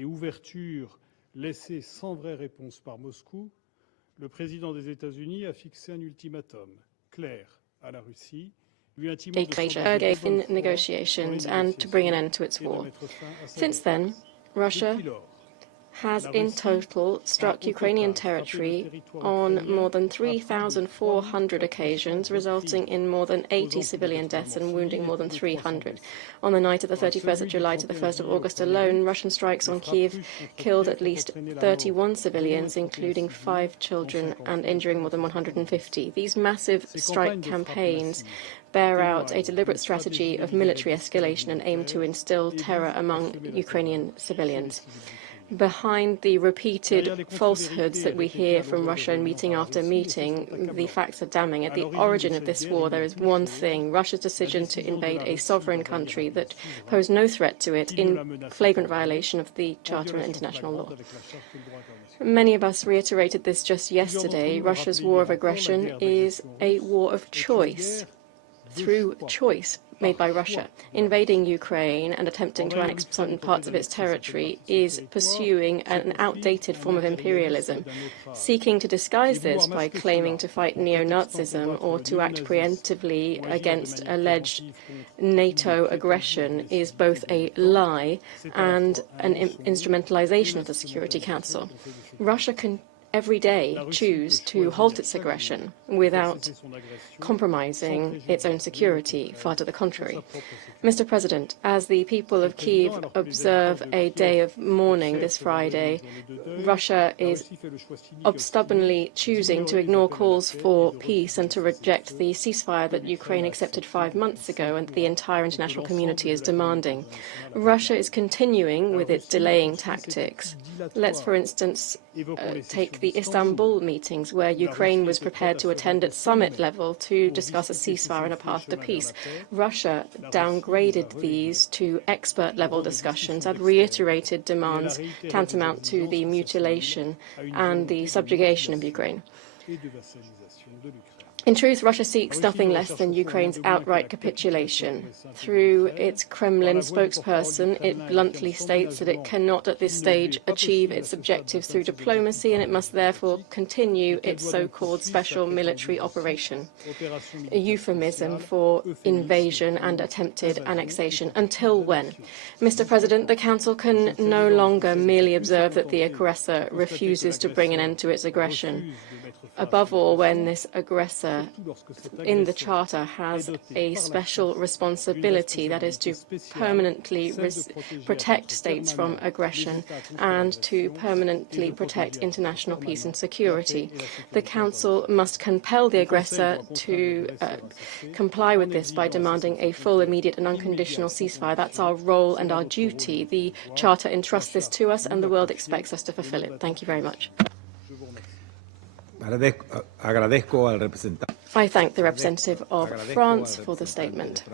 et ouverture laissées sans vraie réponse par Moscou, le président des États-Unis a fixé un ultimatum clair à la Russie, lui intimant de Sergei in negotiations and to bring an end to its war. Since then, Russia has in total struck Ukrainian territory on more than 3,400 occasions, resulting in more than 80 civilian deaths and wounding more than 300. On the night of the 31st of July to the 1st of August alone, Russian strikes on Kyiv killed at least 31 civilians, including 5 children, and injuring more than 150. These massive strike campaigns bear out a deliberate strategy of military escalation and aim to instill terror among Ukrainian civilians. Behind the repeated falsehoods that we hear from Russia in meeting after meeting, the facts are damning. At the origin of this war, there is one thing: Russia's decision to invade a sovereign country that posed no threat to it in flagrant violation of the Charter and international law. Many of us reiterated this just yesterday. Russia's war of aggression is a war of choice, through choice made by Russia. Invading Ukraine and attempting to annex certain parts of its territory is pursuing an outdated form of imperialism. Seeking to disguise this by claiming to fight neo-Nazism or to act preemptively against alleged NATO aggression is both a lie and an instrumentalization of the Security Council. Russia can every day choose to halt its aggression without compromising its own security, far to the contrary. Mr. President, as the people of Kyiv observe a day of mourning this Friday, Russia is stubbornly choosing to ignore calls for peace and to reject the ceasefire that Ukraine accepted 5 months ago and the entire international community is demanding. Russia is continuing with its delaying tactics. Let's, for instance, take the Istanbul meetings, where Ukraine was prepared to attend at summit level to discuss a ceasefire and a path to peace. Russia downgraded these to expert-level discussions and reiterated demands tantamount to the mutilation and the subjugation of Ukraine. In truth, Russia seeks nothing less than Ukraine's outright capitulation. Through its Kremlin spokesperson, it bluntly states that it cannot at this stage achieve its objectives through diplomacy, and it must therefore continue its so-called special military operation, a euphemism for invasion and attempted annexation. Until when? Mr. President, the Council can no longer merely observe that the aggressor refuses to bring an end to its aggression. Above all, when this aggressor in the Charter has a special responsibility, that is to permanently protect states from aggression and to permanently protect international peace and security. The Council must compel the aggressor to comply with this by demanding a full, immediate and unconditional ceasefire. That's our role and our duty. The Charter entrusts this to us and the world expects us to fulfill it. Thank you very much. I thank the representative of France for the statement.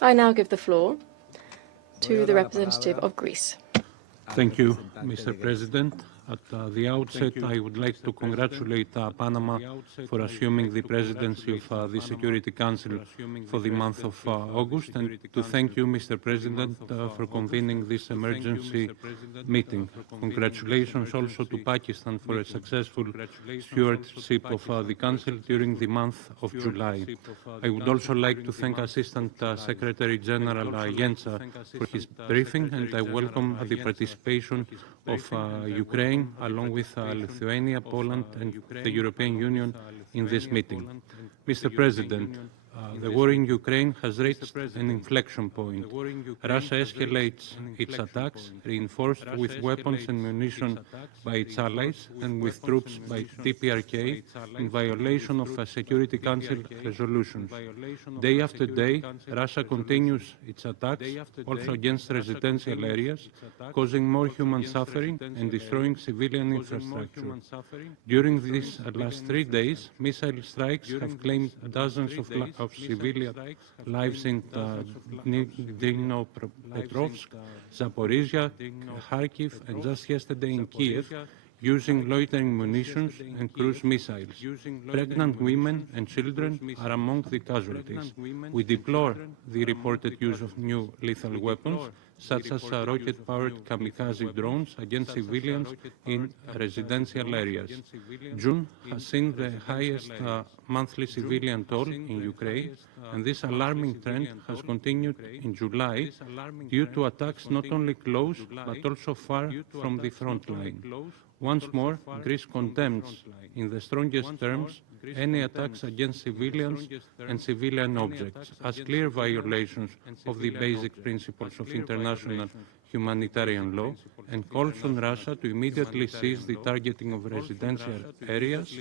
I now give the floor to the representative of Greece. Thank you, Mr. President. At the outset, I would like to congratulate Panama for assuming the presidency of the Security Council for the month of August, and to thank you, Mr. President, for convening this emergency meeting. Congratulations also to Pakistan for a successful stewardship of the Council during the month of July. I would also like to thank Assistant Secretary General Yensa for his briefing, and I welcome the participation of Ukraine, along with Lithuania, Poland and the European Union in this meeting. Mr. President, the war in Ukraine has reached an inflection point. Russia escalates its attacks, reinforced with weapons and munitions by its allies and with troops by DPRK in violation of Security Council resolutions. Day after day, Russia continues its attacks, also against residential areas, causing more human suffering and destroying civilian infrastructure. During these last 3 days, missile strikes have claimed dozens of civilian lives in Dnipropetrovsk, Zaporizhia, Kharkiv, and just yesterday in Kiev, using loitering munitions and cruise missiles. Pregnant women and children are among the casualties. We deplore the reported use of new lethal weapons, such as rocket-powered kamikaze drones against civilians in residential areas. June has seen the highest monthly civilian toll in Ukraine, and this alarming trend has continued in July due to attacks not only close but also far from the front line. Once more, Greece condemns in the strongest terms any attacks against civilians and civilian objects as clear violations of the basic principles of international humanitarian law, and calls on Russia to immediately cease the targeting of residential areas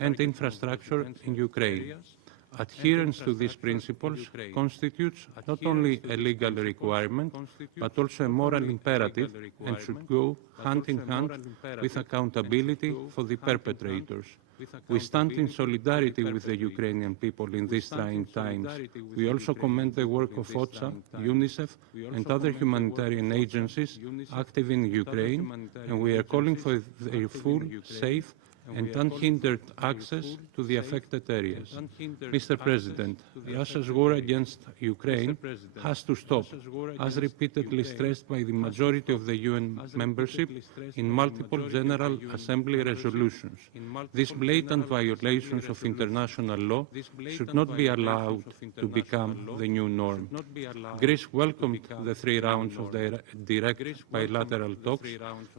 and infrastructure in Ukraine. Adherence to these principles constitutes not only a legal requirement, but also a moral imperative, and should go hand in hand with accountability for the perpetrators. We stand in solidarity with the Ukrainian people in these trying times. We also commend the work of OCHA, UNICEF, and other humanitarian agencies active in Ukraine, and we are calling for their full, safe, and unhindered access to the affected areas. Mr. President, Russia's war against Ukraine has to stop, as repeatedly stressed by the majority of the UN membership in multiple General Assembly resolutions. These blatant violations of international law should not be allowed to become the new norm. Greece welcomed the 3 rounds of direct bilateral talks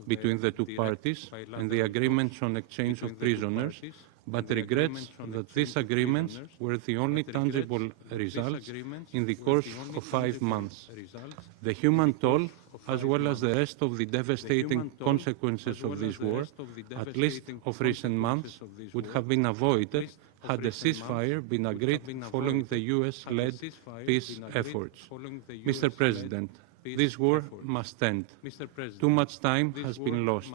between the two parties and the agreements on exchange of prisoners, but regrets that these agreements were the only tangible results in the course of 5 months. The human toll, as well as the rest of the devastating consequences of this war, at least of recent months, would have been avoided had a ceasefire been agreed following the US-led peace efforts. Mr. President, this war must end. Too much time has been lost.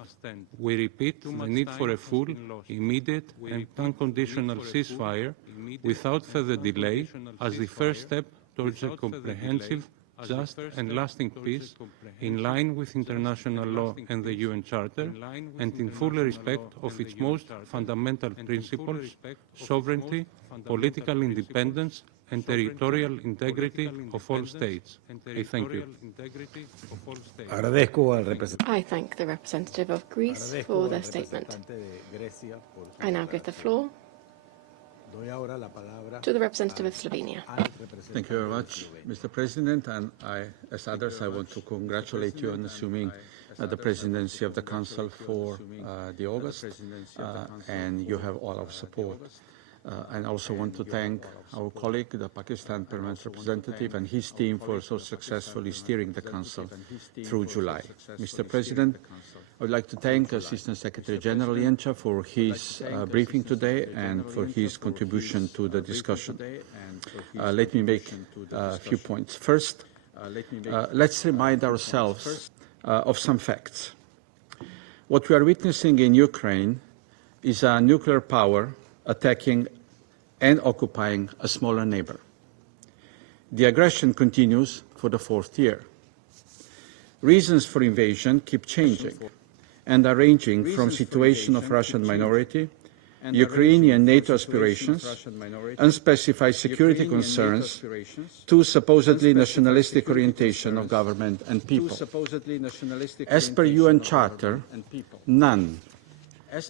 We repeat the need for a full, immediate and unconditional ceasefire without further delay as the first step towards a comprehensive, just and lasting peace in line with international law and the UN Charter, and in full respect of its most fundamental principles, sovereignty, political independence, and territorial integrity of all states. I thank you. I thank the representative of Greece for their statement. I now give the floor to the representative of Slovenia. Thank you very much, Mr. President, and as others, I want to congratulate you on assuming the presidency of the Council for the August, and you have all our support. And I also want to thank our colleague, the Pakistan Permanent Representative, and his team for so successfully steering the Council through July. Mr. President, I would like to thank Assistant Secretary General Jenča for his briefing today and for his contribution to the discussion. Let me make a few points. First, let's remind ourselves of some facts. What we are witnessing in Ukraine is a nuclear power attacking and occupying a smaller neighbor. The aggression continues for the 4th year. Reasons for invasion keep changing and are ranging from situation of Russian minority, Ukrainian NATO aspirations, unspecified security concerns, to supposedly nationalistic orientation of government and people. As per UN Charter,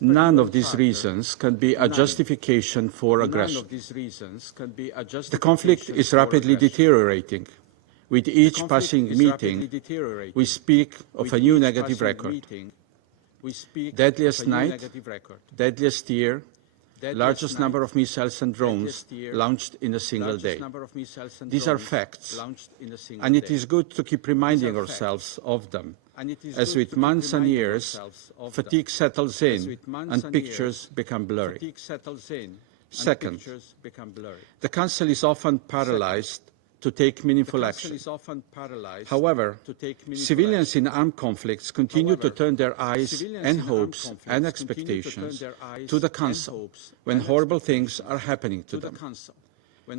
none of these reasons can be a justification for aggression. The conflict is rapidly deteriorating. With each passing meeting, we speak of a new negative record. Deadliest night, deadliest year, largest number of missiles and drones launched in a single day. These are facts, and it is good to keep reminding ourselves of them. As with months and years, fatigue settles in and pictures become blurry. Second, the Council is often paralyzed to take meaningful action. However, civilians in armed conflicts continue to turn their eyes and hopes and expectations to the Council when horrible things are happening to them.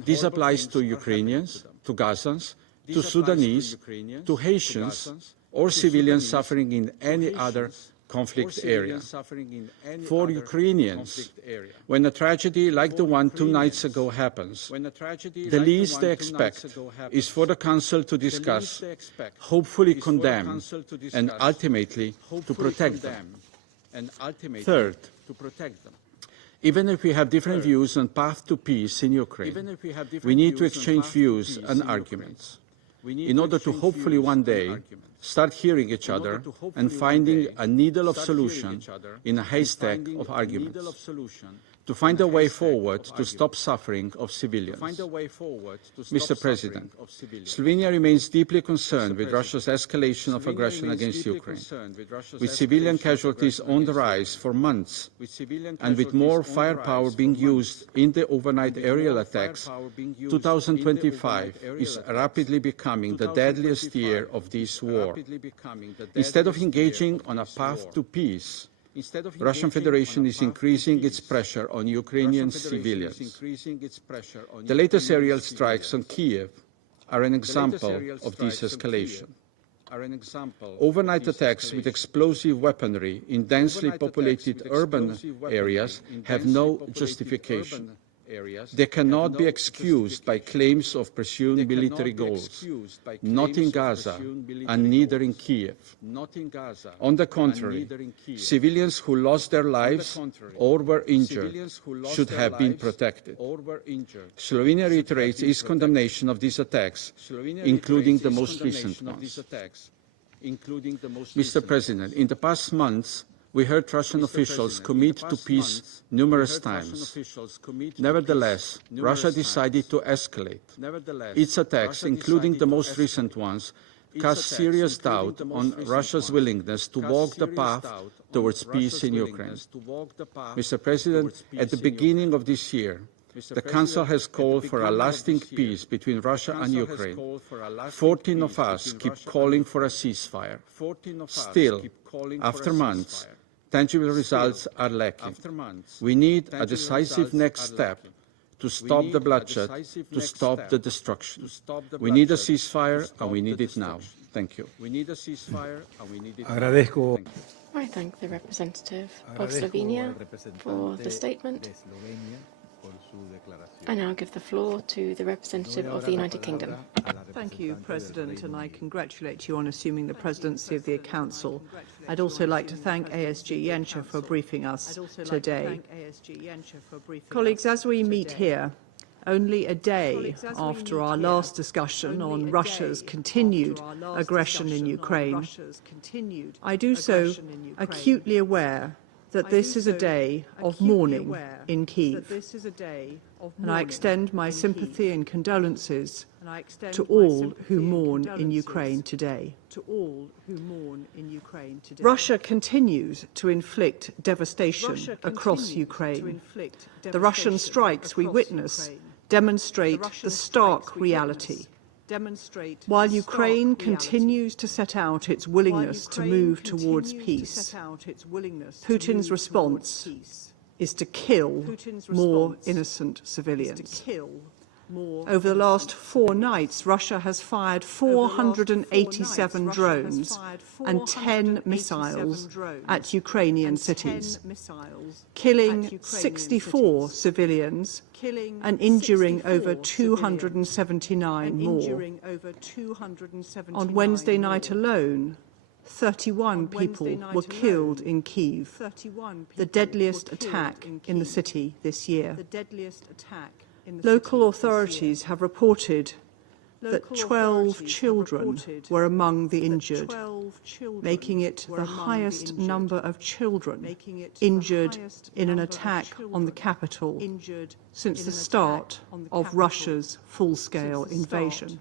This applies to Ukrainians, to Gazans, to Sudanese, to Haitians, or civilians suffering in any other conflict area. For Ukrainians, when a tragedy like the one 2 nights ago happens, the least they expect is for the Council to discuss, hopefully condemn, and ultimately to protect them. Third, even if we have different views on path to peace in Ukraine, we need to exchange views and arguments in order to hopefully one day start hearing each other and finding a needle of solution in a haystack of arguments, to find a way forward to stop suffering of civilians. Mr. President, Slovenia remains deeply concerned with Russia's escalation of aggression against Ukraine, with civilian casualties on the rise for months, and with more firepower being used in the overnight aerial attacks. 2025 is rapidly becoming the deadliest year of this war. Instead of engaging on a path to peace, Russian Federation is increasing its pressure on Ukrainian civilians. The latest aerial strikes on Kiev are an example of this escalation. Overnight attacks with explosive weaponry in densely populated urban areas have no justification. They cannot be excused by claims of presumed military goals, not in Gaza and neither in Kiev. On the contrary, civilians who lost their lives or were injured should have been protected. Slovenia reiterates its condemnation of these attacks, including the most recent ones. Mr. President, in the past months, we heard Russian officials commit to peace numerous times. Nevertheless, Russia decided to escalate. Its attacks, including the most recent ones, cast serious doubt on Russia's willingness to walk the path towards peace in Ukraine. Mr. President, at the beginning of this year, the Council has called for a lasting peace between Russia and Ukraine. 14 of us keep calling for a ceasefire. Still, after months, tangible results are lacking. We need a decisive next step to stop the bloodshed, to stop the destruction. We need a ceasefire, and we need it now. Thank you. I thank the representative of Slovenia for the statement. I now give the floor to the representative of the United Kingdom. Thank you, President, and I congratulate you on assuming the presidency of the Council. I'd also like to thank ASG Yencha for briefing us today. Colleagues, as we meet here, only a day after our last discussion on Russia's continued aggression in Ukraine, I do so acutely aware that this is a day of mourning in Kyiv, and I extend my sympathy and condolences to all who mourn in Ukraine today. Russia continues to inflict devastation across Ukraine. The Russian strikes we witness demonstrate the stark reality. While Ukraine continues to set out its willingness to move towards peace, Putin's response is to kill more innocent civilians. Over the last 4 nights, Russia has fired 487 drones and 10 missiles at Ukrainian cities, killing 64 civilians and injuring over 279 more. On Wednesday night alone, 31 people were killed in Kyiv, the deadliest attack in the city this year. Local authorities have reported that 12 children were among the injured, making it the highest number of children injured in an attack on the capital since the start of Russia's full-scale invasion.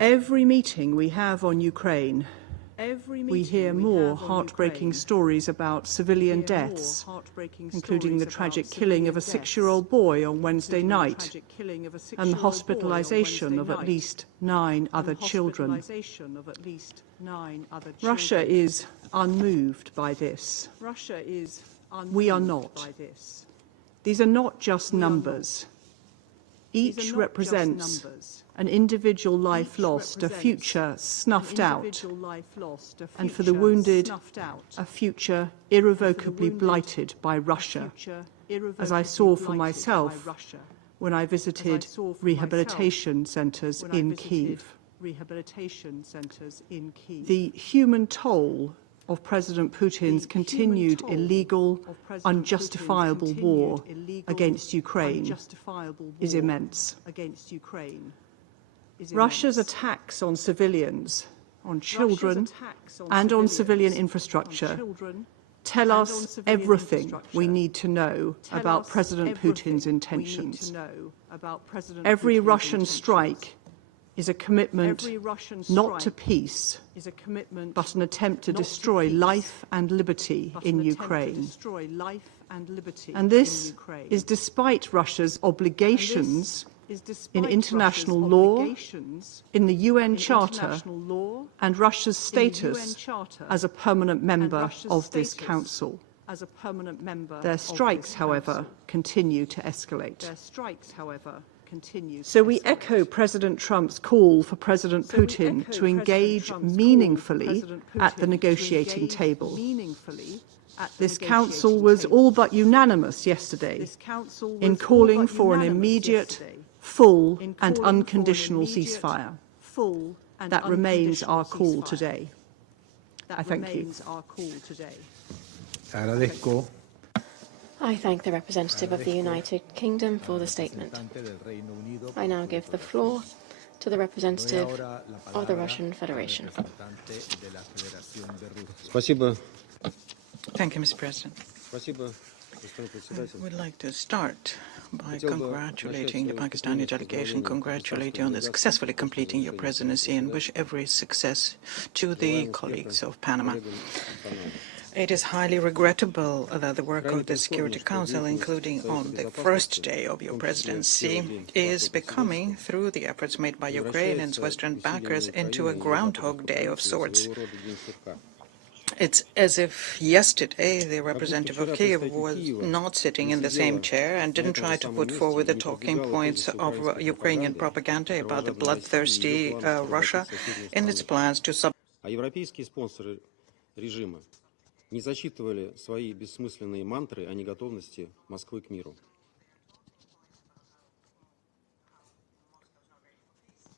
Every meeting we have on Ukraine, we hear more heartbreaking stories about civilian deaths, including the tragic killing of a 6-year-old boy on Wednesday night and the hospitalization of at least 9 other children. Russia is unmoved by this. We are not. These are not just numbers. Each represents an individual life lost, a future snuffed out, and for the wounded, a future irrevocably blighted by Russia, as I saw for myself when I visited rehabilitation centres in Kyiv. The human toll of President Putin's continued illegal, unjustifiable war against Ukraine is immense. Russia's attacks on civilians, on children, and on civilian infrastructure tell us everything we need to know about President Putin's intentions. Every Russian strike is a commitment not to peace, but an attempt to destroy life and liberty in Ukraine. And this is despite Russia's obligations in international law, in the UN Charter, and Russia's status as a permanent member of this Council. Their strikes, however, continue to escalate. So we echo President Trump's call for President Putin to engage meaningfully at the negotiating table. This Council was all but unanimous yesterday in calling for an immediate, full and unconditional ceasefire. That remains our call today. I thank you. I thank the representative of the United Kingdom for the statement. I now give the floor to the representative of the Russian Federation. Thank you, Mr. President. I would like to start by congratulating the Pakistani delegation, congratulate you on successfully completing your presidency, and wish every success to the colleagues of Panama. It is highly regrettable that the work of the Security Council, including on the first day of your presidency, is becoming, through the efforts made by Ukraine and its Western backers, into a Groundhog Day of sorts. It's as if yesterday the representative of Kyiv was not sitting in the same chair and didn't try to put forward the talking points of Ukrainian propaganda about the bloodthirsty Russia in its plans to не зачитывали свои бессмысленные мантры о неготовности Москвы к миру.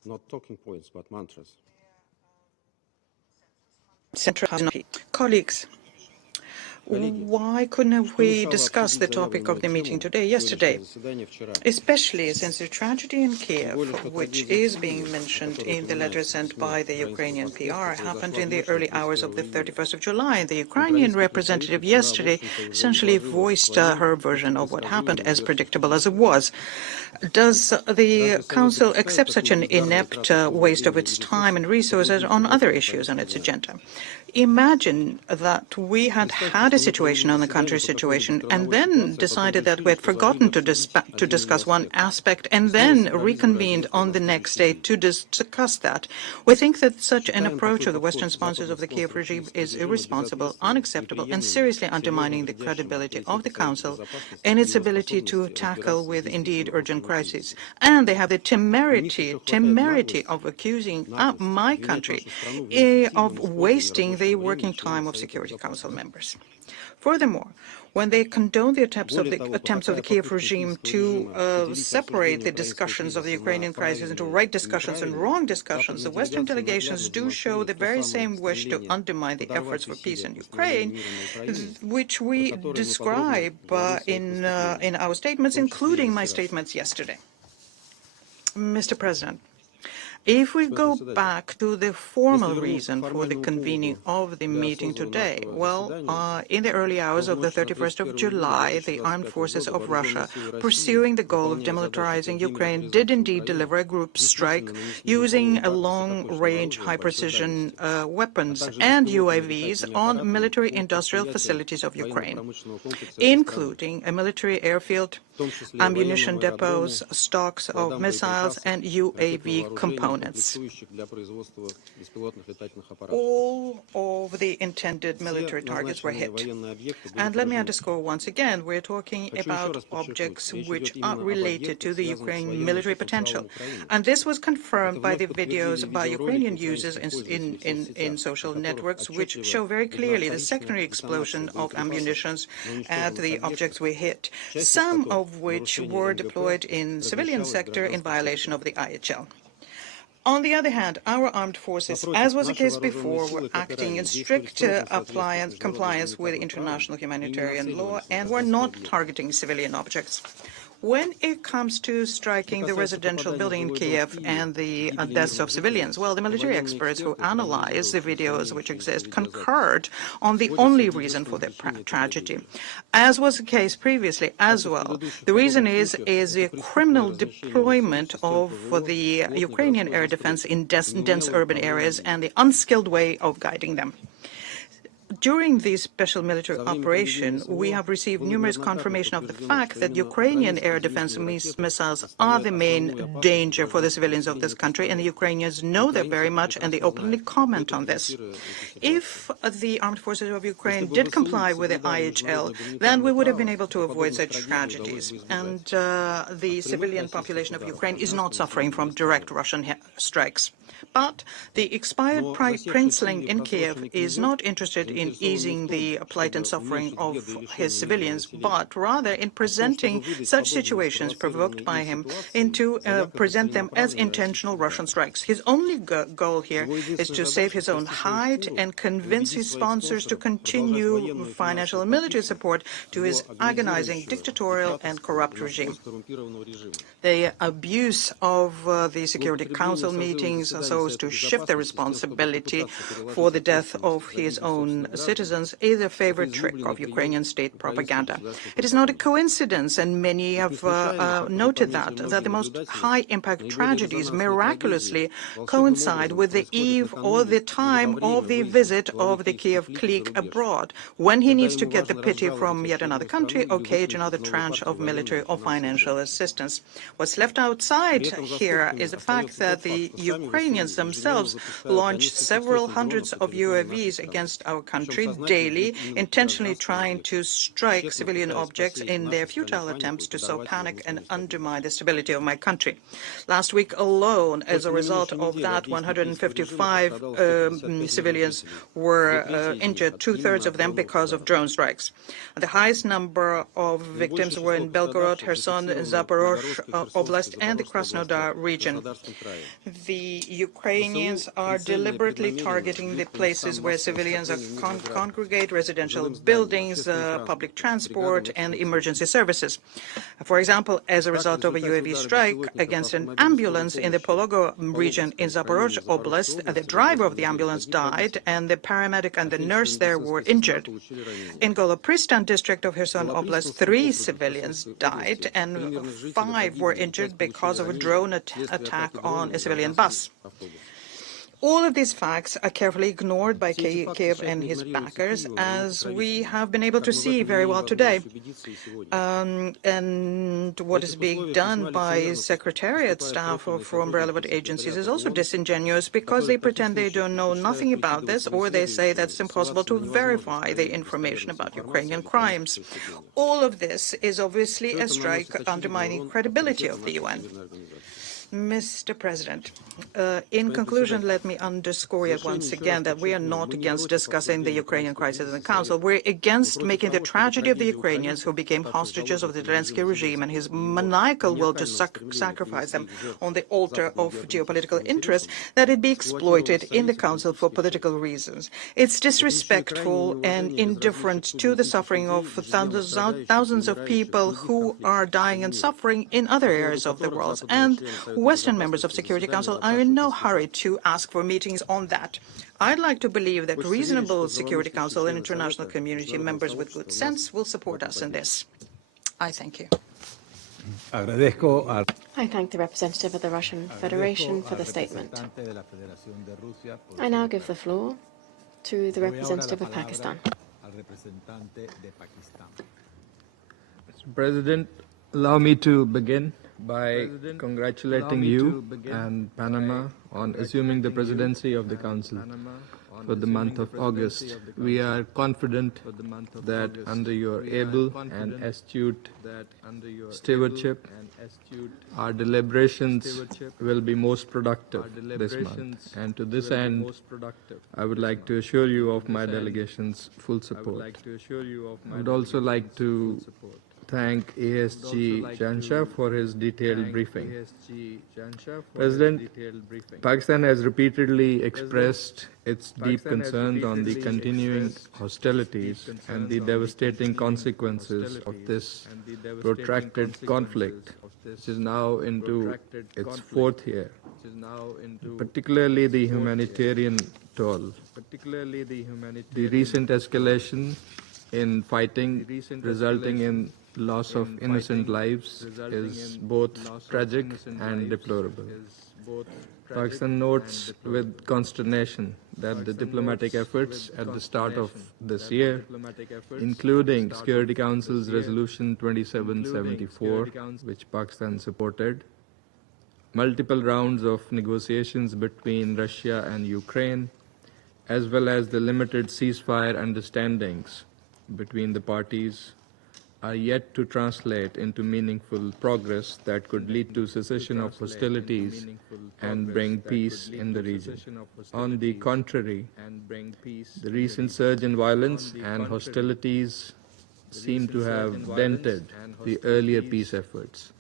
Not talking points, but mantras. Colleagues, why couldn't we discuss the topic of the meeting yesterday, especially since the tragedy in Kiev, which is being mentioned in the letter sent by the Ukrainian PR, happened in the early hours of the 31st of July. The Ukrainian representative yesterday essentially voiced her version of what happened, as predictable as it was. Does the Council accept such an inept waste of its time and resources on other issues on its agenda? Imagine that we had a situation on the country situation and then decided that we had forgotten to discuss one aspect and then reconvened on the next day to discuss that. We think that such an approach of the Western sponsors of the Kiev regime is irresponsible, unacceptable, and seriously undermining the credibility of the Council and its ability to tackle with indeed urgent crises. And they have the temerity of accusing my country of wasting the working time of Security Council members. Furthermore, when they condone the attempts of the Kiev regime to separate the discussions of the Ukrainian crisis into right discussions and wrong discussions, the Western delegations do show the very same wish to undermine the efforts for peace in Ukraine, which we describe in our statements, including my statements yesterday. Mr. President, if we go back to the formal reason for the convening of the meeting today, well, in the early hours of the 31st of July, the armed forces of Russia, pursuing the goal of demilitarizing Ukraine, did indeed deliver a group strike using long-range, high-precision weapons and UAVs on military-industrial facilities of Ukraine, including a military airfield, ammunition depots, stocks of missiles, and UAV components. components. All of the intended military targets were hit. And let me underscore once again, we're talking about objects which are related to the Ukrainian military potential. And this was confirmed by the videos by Ukrainian users in social networks, which show very clearly the secondary explosion of ammunition at the objects we hit, some of which were deployed in civilian sector in violation of the IHL. On the other hand, our armed forces, as was the case before, were acting in strict compliance with international humanitarian law and were not targeting civilian objects. When it comes to striking the residential building in Kiev and the deaths of civilians, well, the military experts who analyzed the videos which exist concurred on the only reason for the tragedy, as was the case previously as well. The reason is the criminal deployment of the Ukrainian air defense in dense urban areas and the unskilled way of guiding them. During this special military operation, we have received numerous confirmation of the fact that Ukrainian air defense missiles are the main danger for the civilians of this country, and the Ukrainians know that very much, and they openly comment on this. If the armed forces of Ukraine did comply with the IHL, then we would have been able to avoid such tragedies. And the civilian population of Ukraine is not suffering from direct Russian strikes. But the expired princeling in Kiev is not interested in easing the plight and suffering of his civilians, but rather in presenting such situations provoked by him into present them as intentional Russian strikes. His only goal here is to save his own hide and convince his sponsors to continue financial and military support to his agonizing dictatorial and corrupt regime. The abuse of the Security Council meetings so as to shift the responsibility for the death of his own citizens is a favorite trick of Ukrainian state propaganda. It is not a coincidence, and many have noted that the most high-impact tragedies miraculously coincide with the eve or the time of the visit of the Kiev clique abroad, when he needs to get the pity from yet another country or cage another tranche of military or financial assistance. What's left outside here is the fact that the Ukrainians themselves launch several hundreds of UAVs against our country daily, intentionally trying to strike civilian objects in their futile attempts to sow panic and undermine the stability of my country. Last week alone, as a result of that, 155 civilians were injured, two-thirds of them because of drone strikes. The highest number of victims were in Belgorod, Kherson, Zaporozhye Oblast, and the Krasnodar region. The Ukrainians are deliberately targeting the places where civilians congregate, residential buildings, public transport, and emergency services. For example, as a result of a UAV strike against an ambulance in the Pologo region in Zaporozhye Oblast, the driver of the ambulance died, and the paramedic and the nurse there were injured. In Golopristan district of Kherson Oblast, 3 civilians died, and 5 were injured because of a drone attack on a civilian bus. All of these facts are carefully ignored by Kiev and his backers, as we have been able to see very well today. And what is being done by secretariat staff from relevant agencies is also disingenuous, because they pretend they don't know nothing about this, or they say that it's impossible to verify the information about Ukrainian crimes. All of this is obviously a strike undermining credibility of the UN. Mr. President, in conclusion, let me underscore yet once again that we are not against discussing the Ukrainian crisis in the Council. We're against making the tragedy of the Ukrainians who became hostages of the Zelensky regime and his maniacal will to sacrifice them on the altar of geopolitical interests, that it be exploited in the Council for political reasons. It's disrespectful and indifferent to the suffering of thousands of people who are dying and suffering in other areas of the world, and Western members of Security Council are in no hurry to ask for meetings on that. I'd like to believe that reasonable Security Council and international community members with good sense will support us in this. I thank you. I thank the representative of the Russian Federation for the statement. I now give the floor to the representative of Pakistan. Mr. President, allow me to begin by congratulating you and Panama on assuming the presidency of the Council for the month of August. We are confident that under your able and astute stewardship, our deliberations will be most productive this month. And to this end, I would like to assure you of my delegation's full support. I would also like to thank ASG Jansha for his detailed briefing. President, Pakistan has repeatedly expressed its deep concerns on the continuing hostilities and the devastating consequences of this protracted conflict, which is now into its fourth year, particularly the humanitarian toll. The recent escalation in fighting resulting in loss of innocent lives is both tragic and deplorable. Pakistan notes with consternation that the diplomatic efforts at the start of this year, including Security Council's Resolution 2774, which Pakistan supported, multiple rounds of negotiations between Russia and Ukraine, as well as the limited ceasefire understandings between the parties, are yet to translate into meaningful progress that could lead to cessation of hostilities and bring peace in the region. On the contrary, the recent surge in violence and hostilities seem to have dented the earlier peace efforts,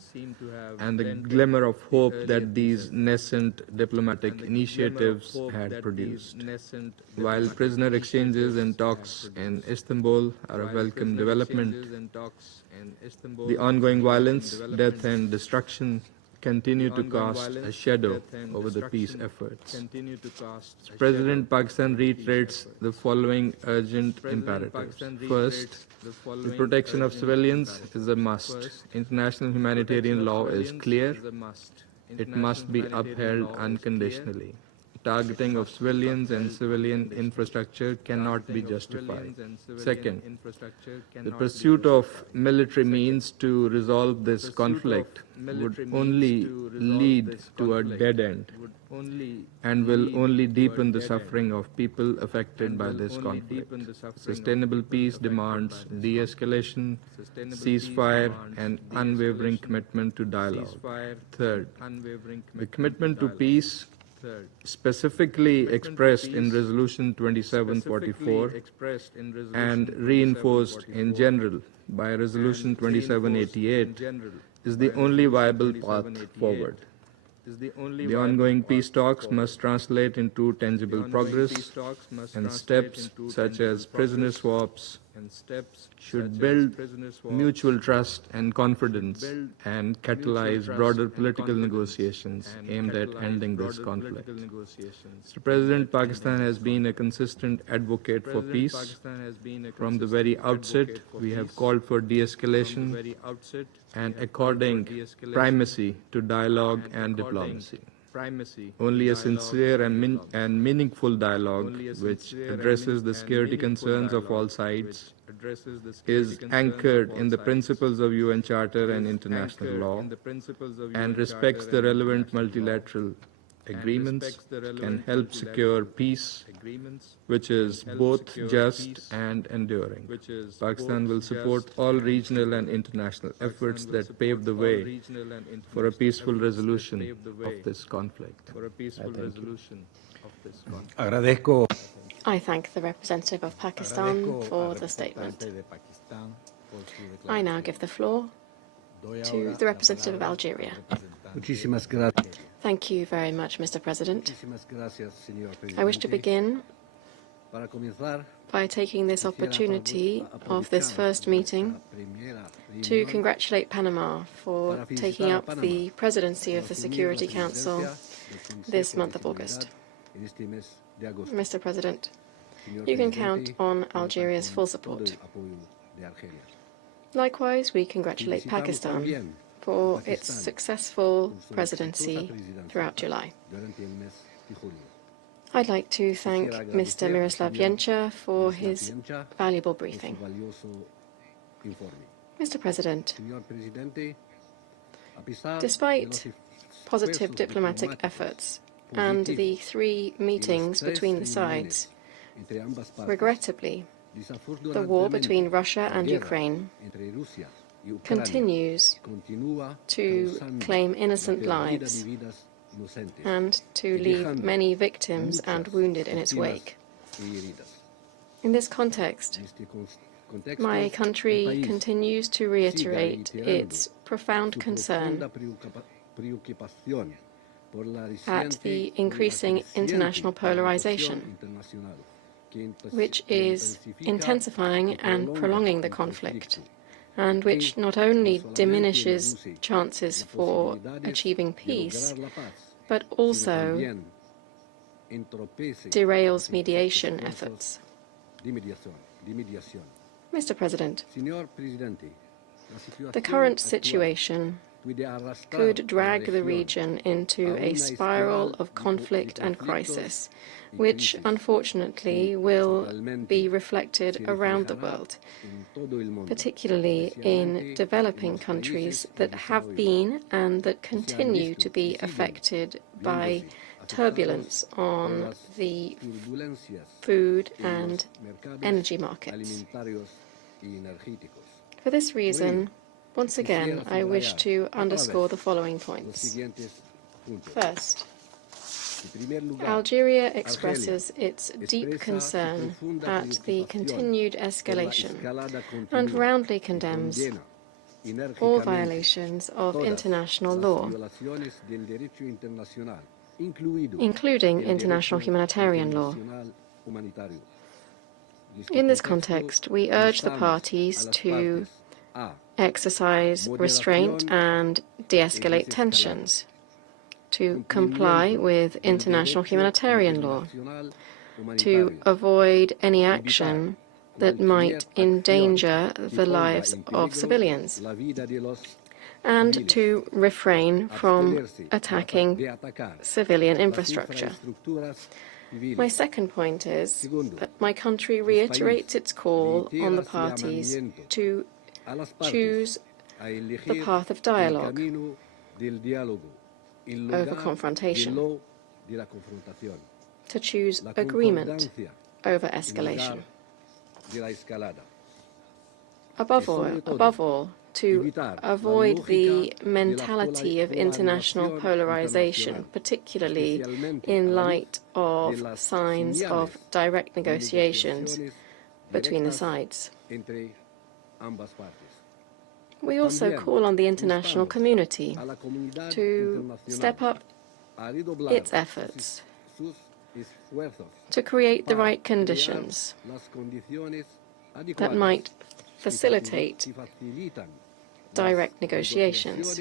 and the glimmer of hope that these nascent diplomatic initiatives had produced. While prisoner exchanges and talks in Istanbul are a welcome development, the ongoing violence, death and destruction continue to cast a shadow over the peace efforts. President Pakistan reiterates the following urgent imperatives. First, the protection of civilians is a must. International humanitarian law is clear. It must be upheld unconditionally. Targeting of civilians and civilian infrastructure cannot be justified. Second, the pursuit of military means to resolve this conflict would only lead to a dead end and will only deepen the suffering of people affected by this conflict. Sustainable peace demands de-escalation, ceasefire, and unwavering commitment to dialogue. Third, the commitment to peace specifically expressed in Resolution 2744 and reinforced in general by Resolution 2788 is the only viable path forward. The ongoing peace talks must translate into tangible progress, and steps such as prisoner swaps should build mutual trust and confidence and catalyze broader political negotiations aimed at ending this conflict. Mr. President, Pakistan has been a consistent advocate for peace. From the very outset, we have called for de-escalation and according primacy to dialogue and diplomacy. Only a sincere and meaningful dialogue which addresses the security concerns of all sides is anchored in the principles of UN Charter and international law and respects the relevant multilateral agreements can help secure peace, which is both just and enduring. Pakistan will support all regional and international efforts that pave the way for a peaceful resolution of this conflict. I thank the representative of Pakistan for the statement. I now give the floor to the representative of Algeria. Thank you very much, Mr. President. I wish to begin by taking this opportunity of this first meeting to congratulate Panama for taking up the presidency of the Security Council this month of August. Mr. President, you can count on Algeria's full support. Likewise, we congratulate Pakistan for its successful presidency throughout July. I'd like to thank Mr. Miroslav Jenča for his valuable briefing. Mr. President, Despite positive diplomatic efforts and the 3 meetings between the sides, regrettably, the war between Russia and Ukraine continues to claim innocent lives and to leave many victims and wounded in its wake. In this context, my country continues to reiterate its profound concern at the increasing international polarization, which is intensifying and prolonging the conflict, and which not only diminishes chances for achieving peace, but also derails mediation efforts. Mr. President, the current situation could drag the region into a spiral of conflict and crisis, which unfortunately will be reflected around the world, particularly in developing countries that have been and that continue to be affected by turbulence on the food and energy markets. For this reason, once again, I wish to underscore the following points. First, Algeria expresses its deep concern at the continued escalation and roundly condemns all violations of international law, including international humanitarian law. In this context, we urge the parties to exercise restraint and de-escalate tensions, to comply with international humanitarian law, to avoid any action that might endanger the lives of civilians, and to refrain from attacking civilian infrastructure. My second point is that my country reiterates its call on the parties to choose the path of dialogue over confrontation, to choose agreement over escalation. Above all, to avoid the mentality of international polarization, particularly in light of signs of direct negotiations between the sides. We also call on the international community to step up its efforts to create the right conditions that might facilitate direct negotiations,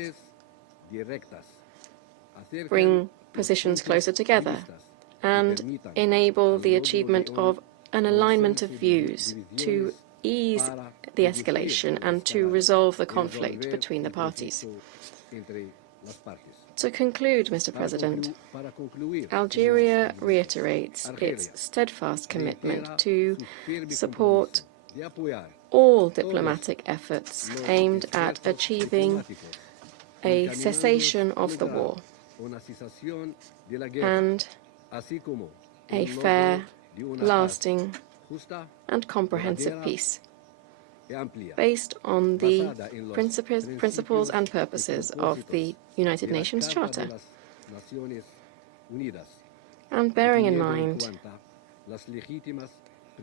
bring positions closer together, and enable the achievement of an alignment of views to ease the escalation and to resolve the conflict between the parties. To conclude, Mr. President, Algeria reiterates its steadfast commitment to support all diplomatic efforts aimed at achieving a cessation of the war and a fair, lasting, and comprehensive peace, based on the principles and purposes of the United Nations Charter, and bearing in mind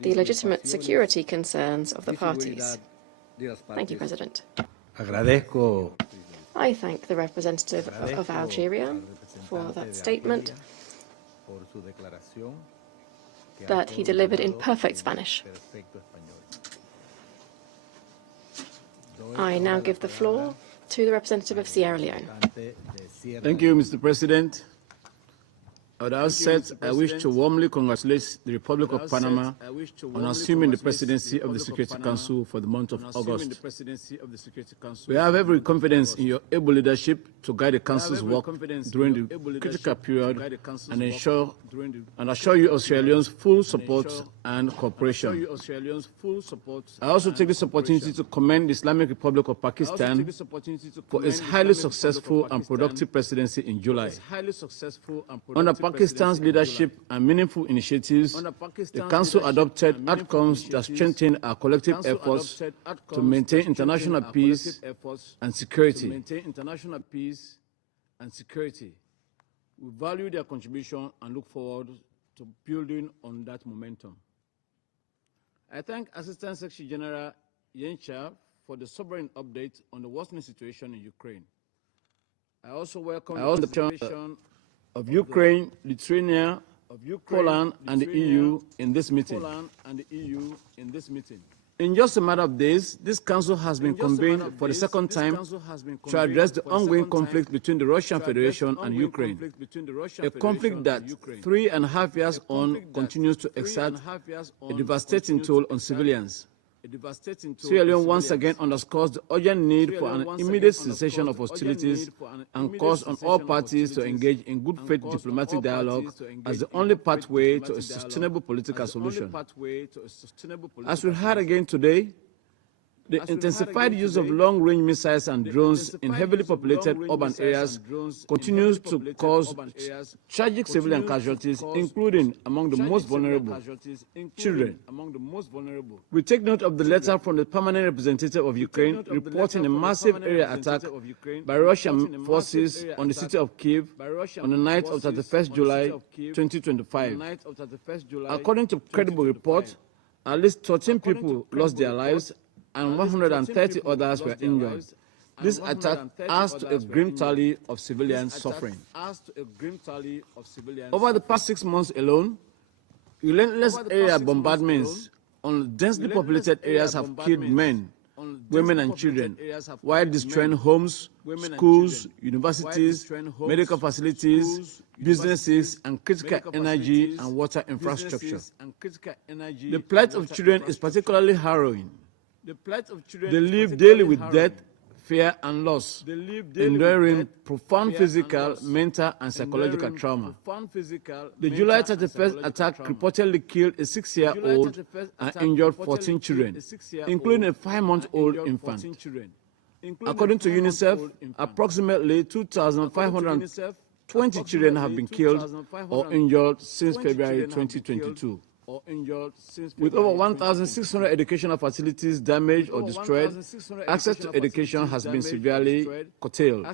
the legitimate security concerns of the parties. Thank you, President. I thank the representative of Algeria for that statement that he delivered in perfect Spanish. I now give the floor to the representative of Sierra Leone. Thank you, Mr. President. At the outset, I wish to warmly congratulate the Republic of Panama on assuming the presidency of the Security Council for the month of August. We have every confidence in your able leadership to guide the Council's work during the critical period and assure you Australians full support and cooperation. I also take this opportunity to commend the Islamic Republic of Pakistan for its highly successful and productive presidency in July. Under Pakistan's leadership and meaningful initiatives, the Council adopted outcomes that strengthen our collective efforts to maintain international peace and security. We value their contribution and look forward to building on that momentum. I thank Assistant Secretary General Yencha for the sobering update on the worsening situation in Ukraine. I also welcome the participation of Ukraine, Lithuania, Poland, and the EU in this meeting. In just a matter of days, this council has been convened for the second time to address the ongoing conflict between the Russian Federation and Ukraine, a conflict that 3.5 years on continues to exert a devastating toll on civilians. Sierra Leone once again underscores the urgent need for an immediate cessation of hostilities and calls on all parties to engage in good faith diplomatic dialogue as the only pathway to a sustainable political solution. As we heard again today, the intensified use of long-range missiles and drones in heavily populated urban areas continues to cause tragic civilian casualties, including among the most vulnerable, children. We take note of the letter from the permanent representative of Ukraine reporting a massive area attack by Russian forces on the city of Kyiv on the night of 31st July 2025. According to credible reports, at least 13 people lost their lives and 130 others were injured. This attack adds to a grim tally of civilian suffering. Over the past 6 months alone, relentless aerial bombardments on densely populated areas have killed men, women and children, while destroying homes, schools, universities, medical facilities, businesses, and critical energy and water infrastructure. The plight of children is particularly harrowing. They live daily with death, fear, and loss, enduring profound physical, mental, and psychological trauma. The July 31st attack reportedly killed a 6-year-old and injured 14 children, including a 5-month-old infant. According to UNICEF, approximately 2,520 children have been killed or injured since February 2022. With over 1,600 educational facilities damaged or destroyed, access to education has been severely curtailed,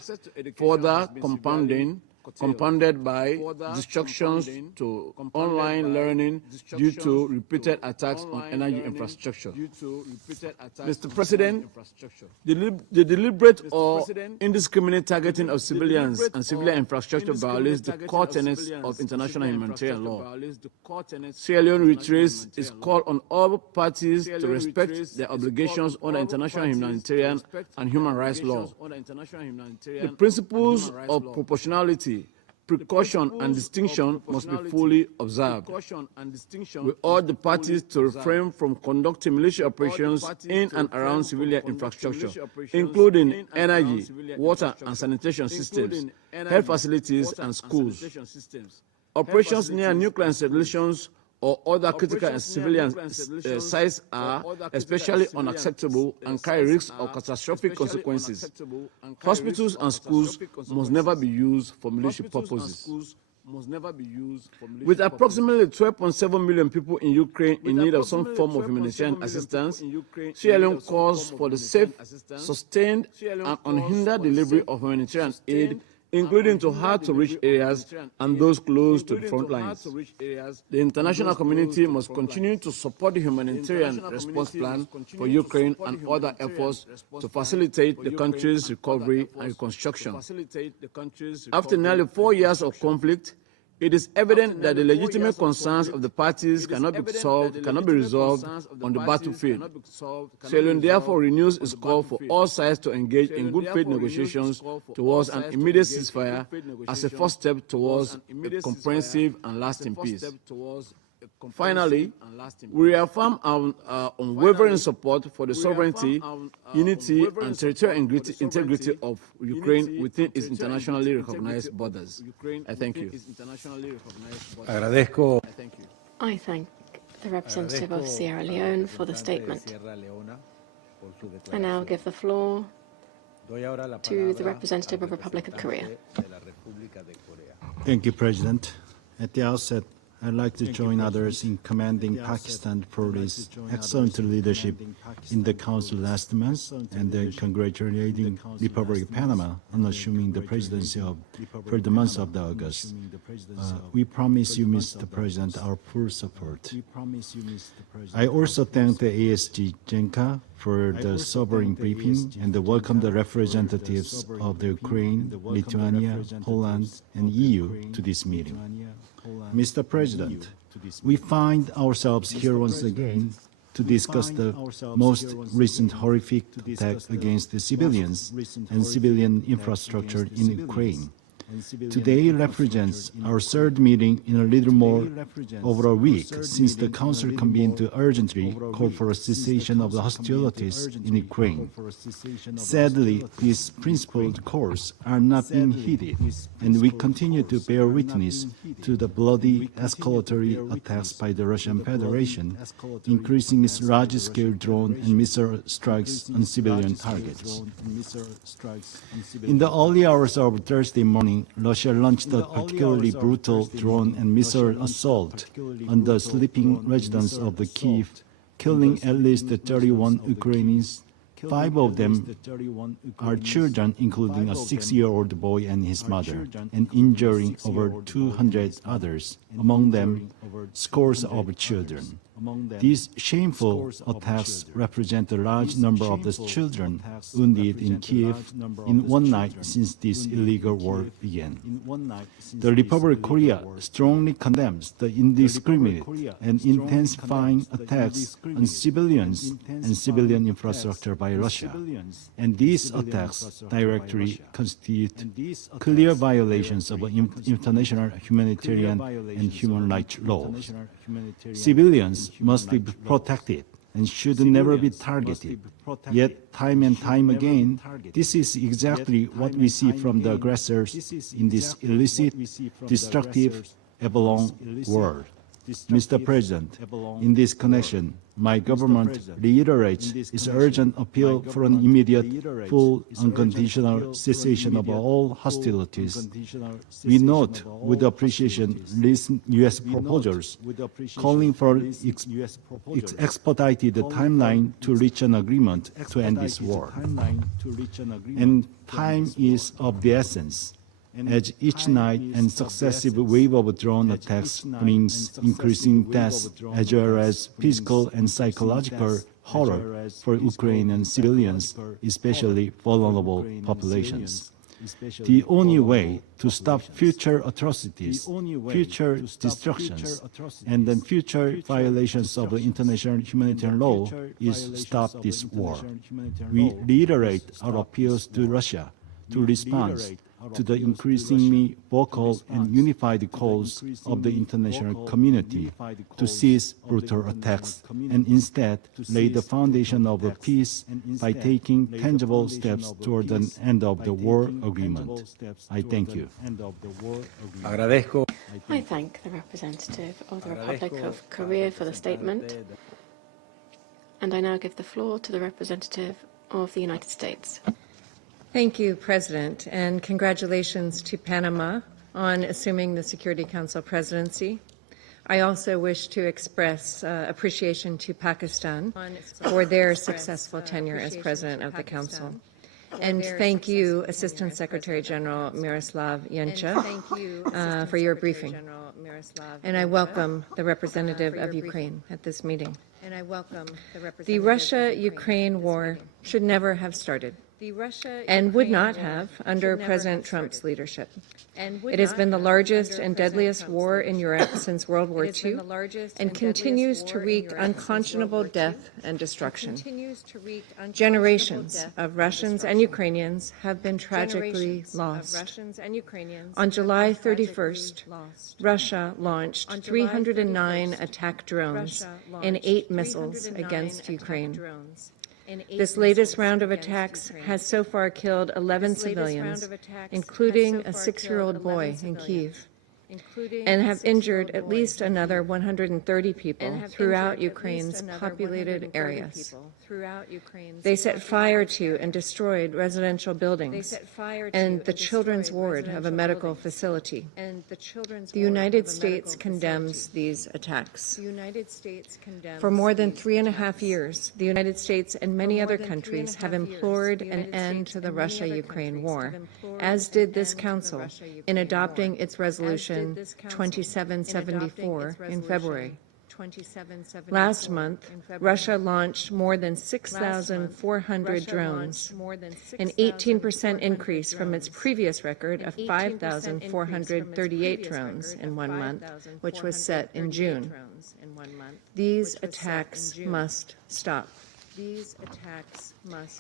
further compounded by disruptions to online learning due to repeated attacks on energy infrastructure. Mr. President, the deliberate or indiscriminate targeting of civilians and civilian infrastructure violates the core tenets of international humanitarian law. Sierra Leone reiterates its call on all parties to respect their obligations under international humanitarian and human rights law. The principles of proportionality, precaution, and distinction must be fully observed. We urge the parties to refrain from conducting military operations in and around civilian infrastructure, including energy, water and sanitation systems, health facilities, and schools. Operations near nuclear installations or other critical and civilian sites are especially unacceptable and carry risks of catastrophic consequences. Hospitals and schools must never be used for military purposes. With approximately 12.7 million people in Ukraine in need of some form of humanitarian assistance, Sierra Leone calls for the safe, sustained, and unhindered delivery of humanitarian aid, including to hard-to-reach areas and those close to the front lines. The international community must continue to support the humanitarian response plan for Ukraine and other efforts to facilitate the country's recovery and reconstruction. After nearly 4 years of conflict, It is evident that the legitimate concerns of the parties cannot be resolved on the battlefield. Sierra Leone therefore renews its call for all sides to engage in good faith negotiations towards an immediate ceasefire as a first step towards a comprehensive and lasting peace. Finally, we reaffirm our unwavering support for the sovereignty, unity, and territorial integrity of Ukraine within its internationally recognized borders. I thank you. I thank the representative of Sierra Leone for the statement. I now give the floor to the representative of the Republic of Korea. Thank you, President. At the outset, I'd like to join others in commending Pakistan for its excellent leadership in the Council last month and then congratulating the Republic of Panama on assuming the presidency for the month of August. We promise you, Mr. President, our full support. I also thank the ASG Genka for the sobering briefing and welcome the representatives of the Ukraine, Lithuania, Poland, and EU to this meeting. Mr. President, we find ourselves here once again to discuss the most recent horrific attack against the civilians and civilian infrastructure in Ukraine. Today represents our third meeting in a little more over a week since the Council convened to urgently call for a cessation of the hostilities in Ukraine. Sadly, these principled calls are not being heeded, and we continue to bear witness to the bloody escalatory attacks by the Russian Federation, increasing its large-scale drone and missile strikes on civilian targets. In the early hours of Thursday morning, Russia launched a particularly brutal drone and missile assault on the sleeping residents of Kyiv, killing at least 31 Ukrainians. 5 of them are children, including a 6-year-old boy and his mother, and injuring over 200 others, among them scores of children. These shameful attacks represent a large number of the children wounded in Kyiv in one night since this illegal war began. The Republic of Korea strongly condemns the indiscriminate and intensifying attacks on civilians and civilian infrastructure by Russia, and these attacks directly constitute clear violations of international humanitarian and human rights laws. Civilians must be protected and should never be targeted. Yet, time and time again, this is exactly what we see from the aggressors in this illicit, destructive, ever-long war. Mr. President, in this connection, my government reiterates its urgent appeal for an immediate, full, unconditional cessation of all hostilities. We note with appreciation recent U.S. proposals calling for expedited timeline to reach an agreement to end this war. And time is of the essence, as each night and successive wave of drone attacks brings increasing deaths as well as physical and psychological horror for Ukrainian civilians, especially vulnerable populations. The only way to stop future atrocities, future destructions, and then future violations of the international humanitarian law is stop this war. We reiterate our appeals to Russia to respond to the increasingly vocal and unified calls of the international community to cease brutal attacks and instead lay the foundation of peace by taking tangible steps toward an end of the war agreement. I thank you. I thank the representative of the Republic of Korea for the statement, and I now give the floor to the representative of the United States. Thank you, President, and congratulations to Panama on assuming the Security Council presidency. I also wish to express appreciation to Pakistan for their successful tenure as President of the Council. And thank you, Assistant Secretary General Miroslav Yencha, for your briefing. And I welcome the representative of Ukraine at this meeting. The Russia-Ukraine war should never have started. and would not have under President Trump's leadership. It has been the largest and deadliest war in Europe since World War II and continues to wreak unconscionable death and destruction. Generations of Russians and Ukrainians have been tragically lost. On July 31st, Russia launched 309 attack drones and 8 missiles against Ukraine. This latest round of attacks has so far killed 11 civilians, including a 6-year-old boy in Kyiv, and have injured at least another 130 people throughout Ukraine's populated areas. They set fire to and destroyed residential buildings and the children's ward of a medical facility. The United States condemns these attacks. For more than 3.5 years, the United States and many other countries have implored an end to the Russia-Ukraine war, as did this Council in adopting its resolution 2774 in February. Last month, Russia launched more than 6,400 drones, an 18% increase from its previous record of 5,438 drones in 1 month, which was set in June. These attacks must stop.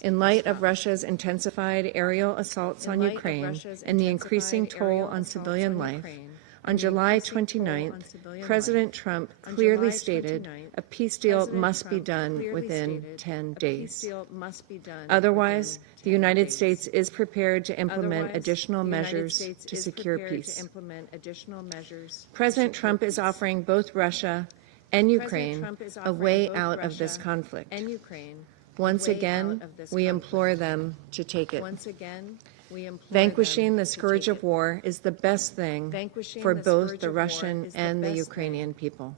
In light of Russia's intensified aerial assaults on Ukraine and the increasing toll on civilian life, on July 29th, President Trump clearly stated a peace deal must be done within 10 days. Otherwise, the United States is prepared to implement additional measures to secure peace. President Trump is offering both Russia and Ukraine a way out of this conflict. Once again, we implore them to take it. Vanquishing the scourge of war is the best thing for both the Russian and the Ukrainian people.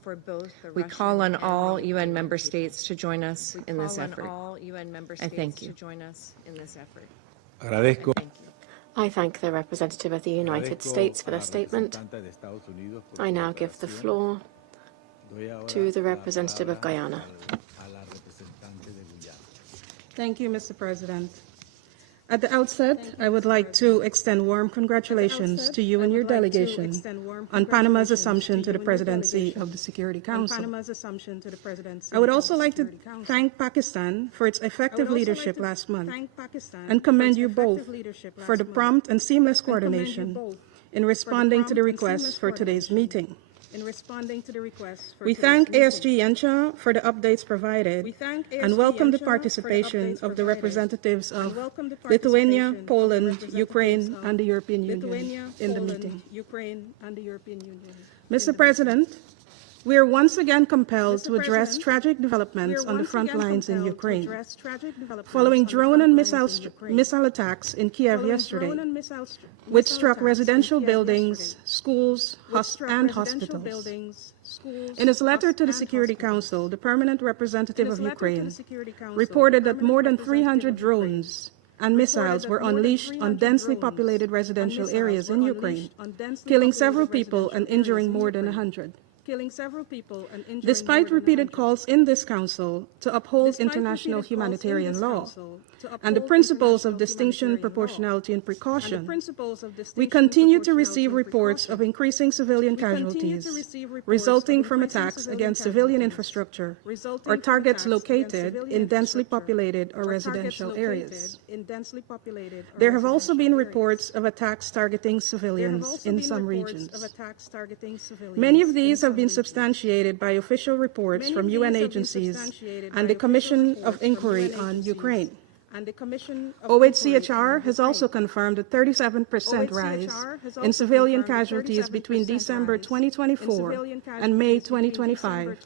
We call on all UN member states to join us in this effort. I thank you. I thank the representative of the United States for their statement. I now give the floor to the representative of Guyana. Thank you, Mr. President. At the outset, I would like to extend warm congratulations to you and your delegation on Panama's assumption to the presidency of the Security Council. I would also like to thank Pakistan for its effective leadership last month and commend you both for the prompt and seamless coordination in responding to the requests for today's meeting. We thank ASG Yencha for the updates provided and welcome the participation of the representatives of Lithuania, Poland, Ukraine, and the European Union in the meeting. Mr. President, we are once again compelled to address tragic developments on the front lines in Ukraine. Following drone and missile attacks in Kiev yesterday, which struck residential buildings, schools, and hospitals. In his letter to the Security Council, the permanent representative of Ukraine reported that more than 300 drones and missiles were unleashed on densely populated residential areas in Ukraine, killing several people and injuring more than 100. Despite repeated calls in this Council to uphold international humanitarian law and the principles of distinction, proportionality, and precaution, we continue to receive reports of increasing civilian casualties resulting from attacks against civilian infrastructure or targets located in densely populated or residential areas. There have also been reports of attacks targeting civilians in some regions. Many of these have been substantiated by official reports from UN agencies and the Commission of Inquiry on Ukraine. OHCHR has also confirmed a 37% rise in civilian casualties between December 2024 and May 2025,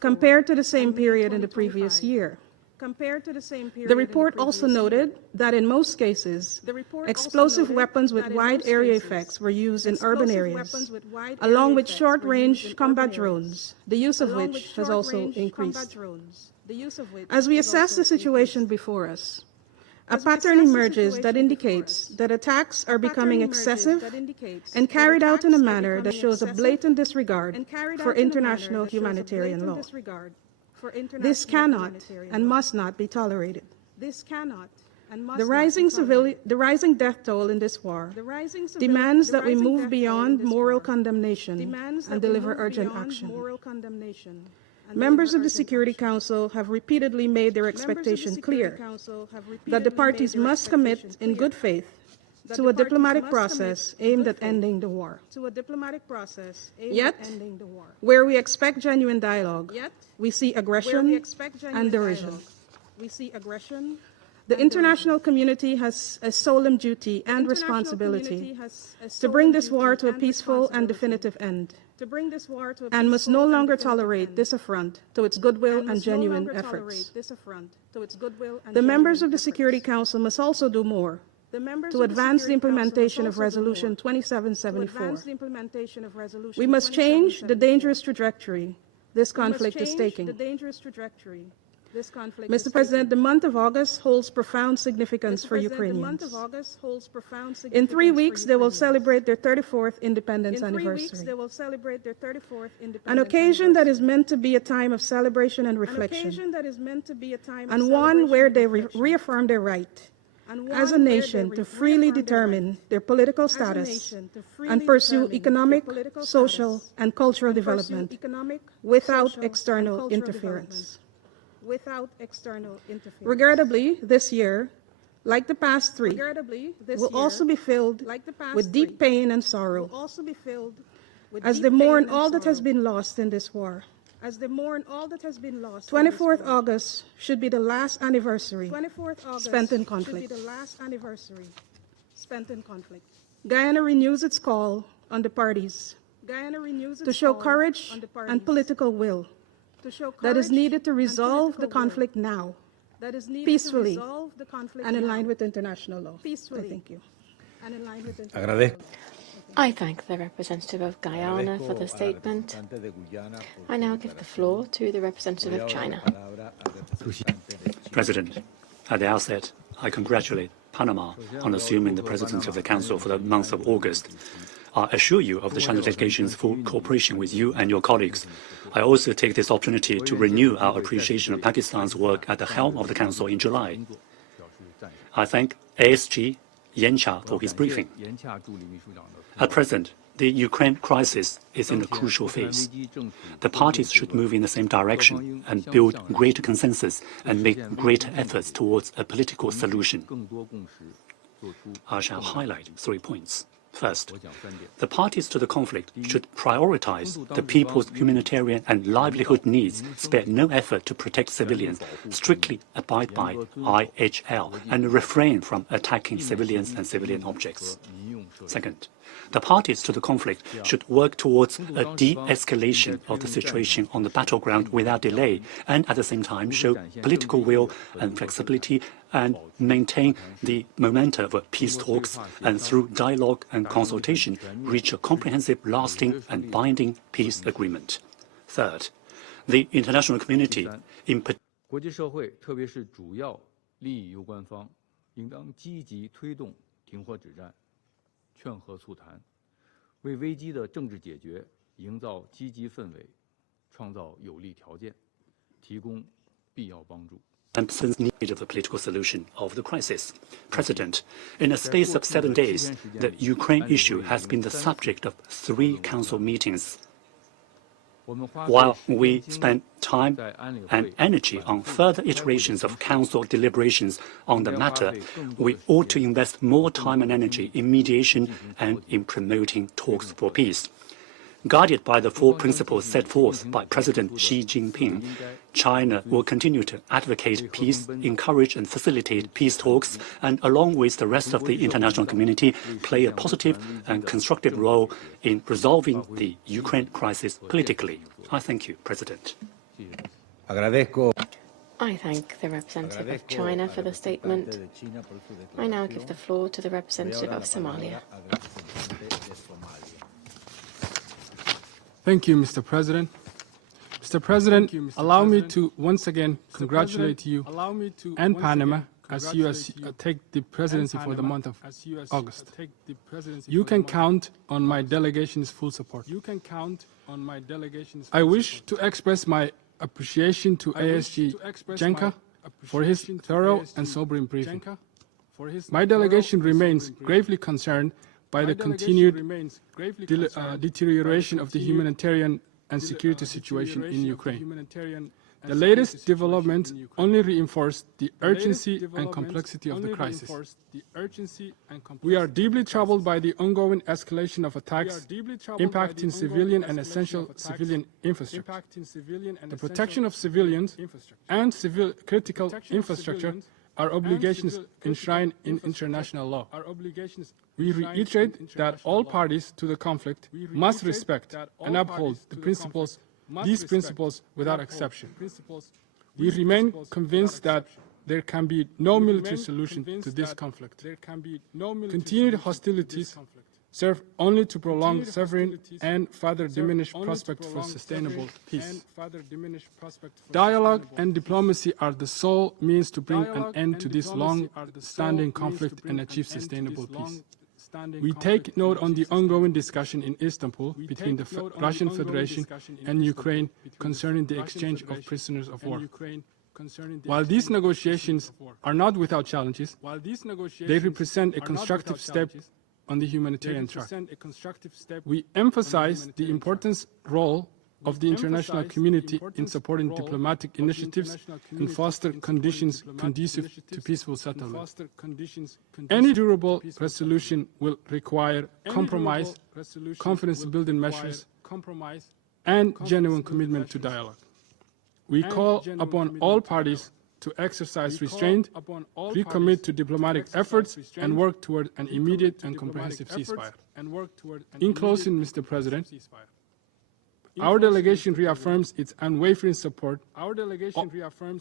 compared to the same period in the previous year. The report also noted that in most cases, explosive weapons with wide area effects were used in urban areas, along with short-range combat drones, the use of which has also increased. As we assess the situation before us, a pattern emerges that indicates that attacks are becoming excessive and carried out in a manner that shows a blatant disregard for international humanitarian law. This cannot and must not be tolerated. The rising death toll in this war demands that we move beyond moral condemnation and deliver urgent action. Members of the Security Council have repeatedly made their expectation clear that the parties must commit in good faith to a diplomatic process aimed at ending the war. Yet, where we expect genuine dialogue, we see aggression and derision. The international community has a solemn duty and responsibility to bring this war to a peaceful and definitive end, and must no longer tolerate this affront to its goodwill and genuine efforts. The members of the Security Council must also do more to advance the implementation of Resolution 2774. We must change the dangerous trajectory this conflict is taking. Mr. President, the month of August holds profound significance for Ukrainians. In 3 weeks, they will celebrate their 34th independence anniversary. An occasion that is meant to be a time of celebration and reflection, and one where they reaffirm their right as a nation to freely determine their political status and pursue economic, social, and cultural development without external interference. Regrettably, this year, like the past three, will also be filled with deep pain and sorrow as they mourn all that has been lost in this war. 24th August should be the last anniversary spent in conflict. Guyana renews its call on the parties to show courage and political will that is needed to resolve the conflict now, peacefully, and in line with international law. Thank you. I thank the representative of Guyana for the statement. I now give the floor to the representative of China. President, at the outset, I congratulate Panama on assuming the presidency of the Council for the month of August. I assure you of the China delegation's full cooperation with you and your colleagues. I also take this opportunity to renew our appreciation of Pakistan's work at the helm of the Council in July. I thank ASG Yencha for his briefing. At present, the Ukraine crisis is in a crucial phase. The parties should move in the same direction and build greater consensus and make greater efforts towards a political solution. I shall highlight 3 points. First, the parties to the conflict should prioritize the people's humanitarian and livelihood needs, spare no effort to protect civilians, strictly abide by IHL, and refrain from attacking civilians and civilian objects. Second, the parties to the conflict should work towards a de-escalation of the situation on the battleground without delay, and at the same time show political will and flexibility and maintain the momentum of peace talks, and through dialogue and consultation reach a comprehensive, lasting and binding peace agreement. Third, the international community, in particular, 国际社会，特别是主要利益攸关方，应当积极推动停火止战、劝和促谈，为危机的政治解决营造积极氛围，创造有利条件，提供必要帮助。 Emphasis need of a political solution of the crisis. President, in a space of 7 days, the Ukraine issue has been the subject of 3 council meetings. While we spend time and energy on further iterations of council deliberations on the matter, we ought to invest more time and energy in mediation and in promoting talks for peace. Guided by the 4 principles set forth by President Xi Jinping, China will continue to advocate peace, encourage and facilitate peace talks, and along with the rest of the international community, play a positive and constructive role in resolving the Ukraine crisis politically. I thank you, President. I thank the representative of China for the statement. I now give the floor to the representative of Somalia. Thank you, Mr. President. Mr. President, allow me to once again congratulate you and Panama as you take the presidency for the month of August. You can count on my delegation's full support. I wish to express my appreciation to ASG Jenka for his thorough and sobering briefing. My delegation remains gravely concerned by the continued deterioration of the humanitarian and security situation in Ukraine. The latest developments only reinforce the urgency and complexity of the crisis. We are deeply troubled by the ongoing escalation of attacks impacting civilian and essential civilian infrastructure. The protection of civilians and critical infrastructure are obligations enshrined in international law. We reiterate that all parties to the conflict must respect and uphold these principles without exception. We remain convinced that there can be no military solution to this conflict. Continued hostilities serve only to prolong suffering and further diminish prospects for sustainable peace. Dialogue and diplomacy are the sole means to bring an end to this long-standing conflict and achieve sustainable peace. We take note on the ongoing discussion in Istanbul between the Russian Federation and Ukraine concerning the exchange of prisoners of war. While these negotiations are not without challenges, they represent a constructive step on the humanitarian track. We emphasize the important role of the international community in supporting diplomatic initiatives and foster conditions conducive to peaceful settlement. Any durable resolution will require compromise, confidence-building measures, and genuine commitment to dialogue. We call upon all parties to exercise restraint, recommit to diplomatic efforts, and work toward an immediate and comprehensive ceasefire. In closing, Mr. President, our delegation reaffirms its unwavering support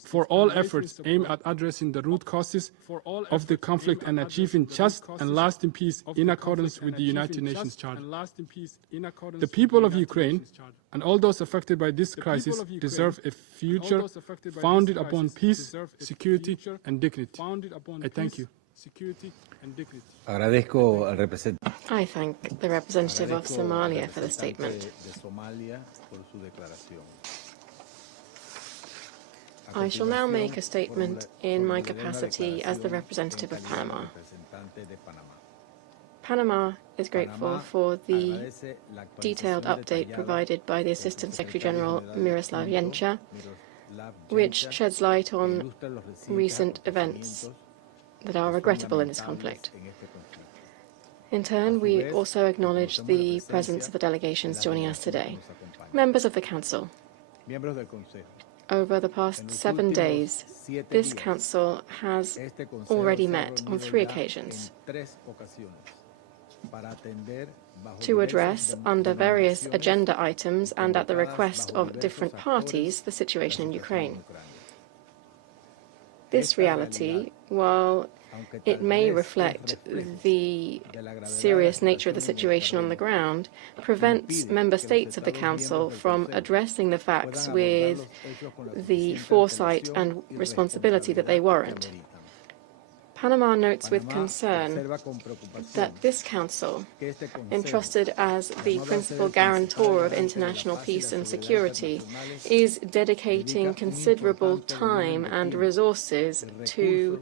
for all efforts aimed at addressing the root causes of the conflict and achieving just and lasting peace in accordance with the United Nations Charter. The people of Ukraine and all those affected by this crisis deserve a future founded upon peace, security, and dignity. I thank you. I thank the representative of Somalia for the statement. I shall now make a statement in my capacity as the representative of Panama. Panama is grateful for the detailed update provided by the Assistant Secretary General Miroslav Jenča, which sheds light on recent events that are regrettable in this conflict. In turn, we also acknowledge the presence of the delegations joining us today. Members of the Council, over the past 7 days, this Council has already met on 3 occasions to address, under various agenda items and at the request of different parties, the situation in Ukraine. This reality, while it may reflect the serious nature of the situation on the ground, prevents member states of the Council from addressing the facts with the foresight and responsibility that they warrant. Panama notes with concern that this Council, entrusted as the principal guarantor of international peace and security, is dedicating considerable time and resources to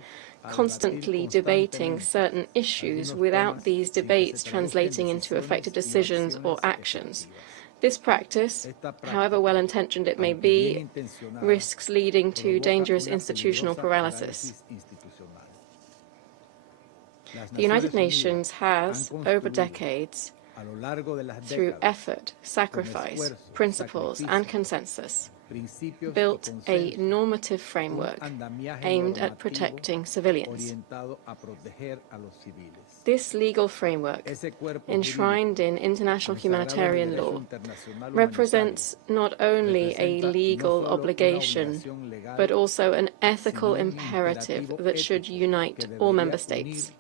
constantly debating certain issues without these debates translating into effective decisions or actions. This practice, however well-intentioned it may be, risks leading to dangerous institutional paralysis. The United Nations has, over decades, through effort, sacrifice, principles, and consensus, built a normative framework aimed at protecting civilians. This legal framework, enshrined in international humanitarian law, represents not only a legal obligation, but also an ethical imperative that should unite all member states.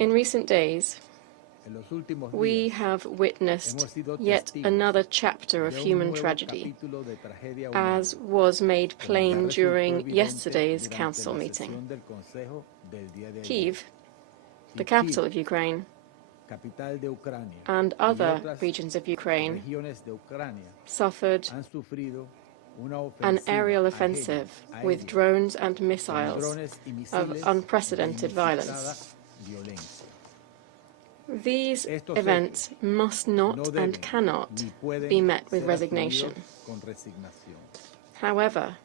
In recent days, we have witnessed yet another chapter of human tragedy, as was made plain during yesterday's Council meeting. Kyiv, the capital of Ukraine, and other regions of Ukraine suffered an aerial offensive with drones and missiles of unprecedented violence. These events must not and cannot be met with resignation. However,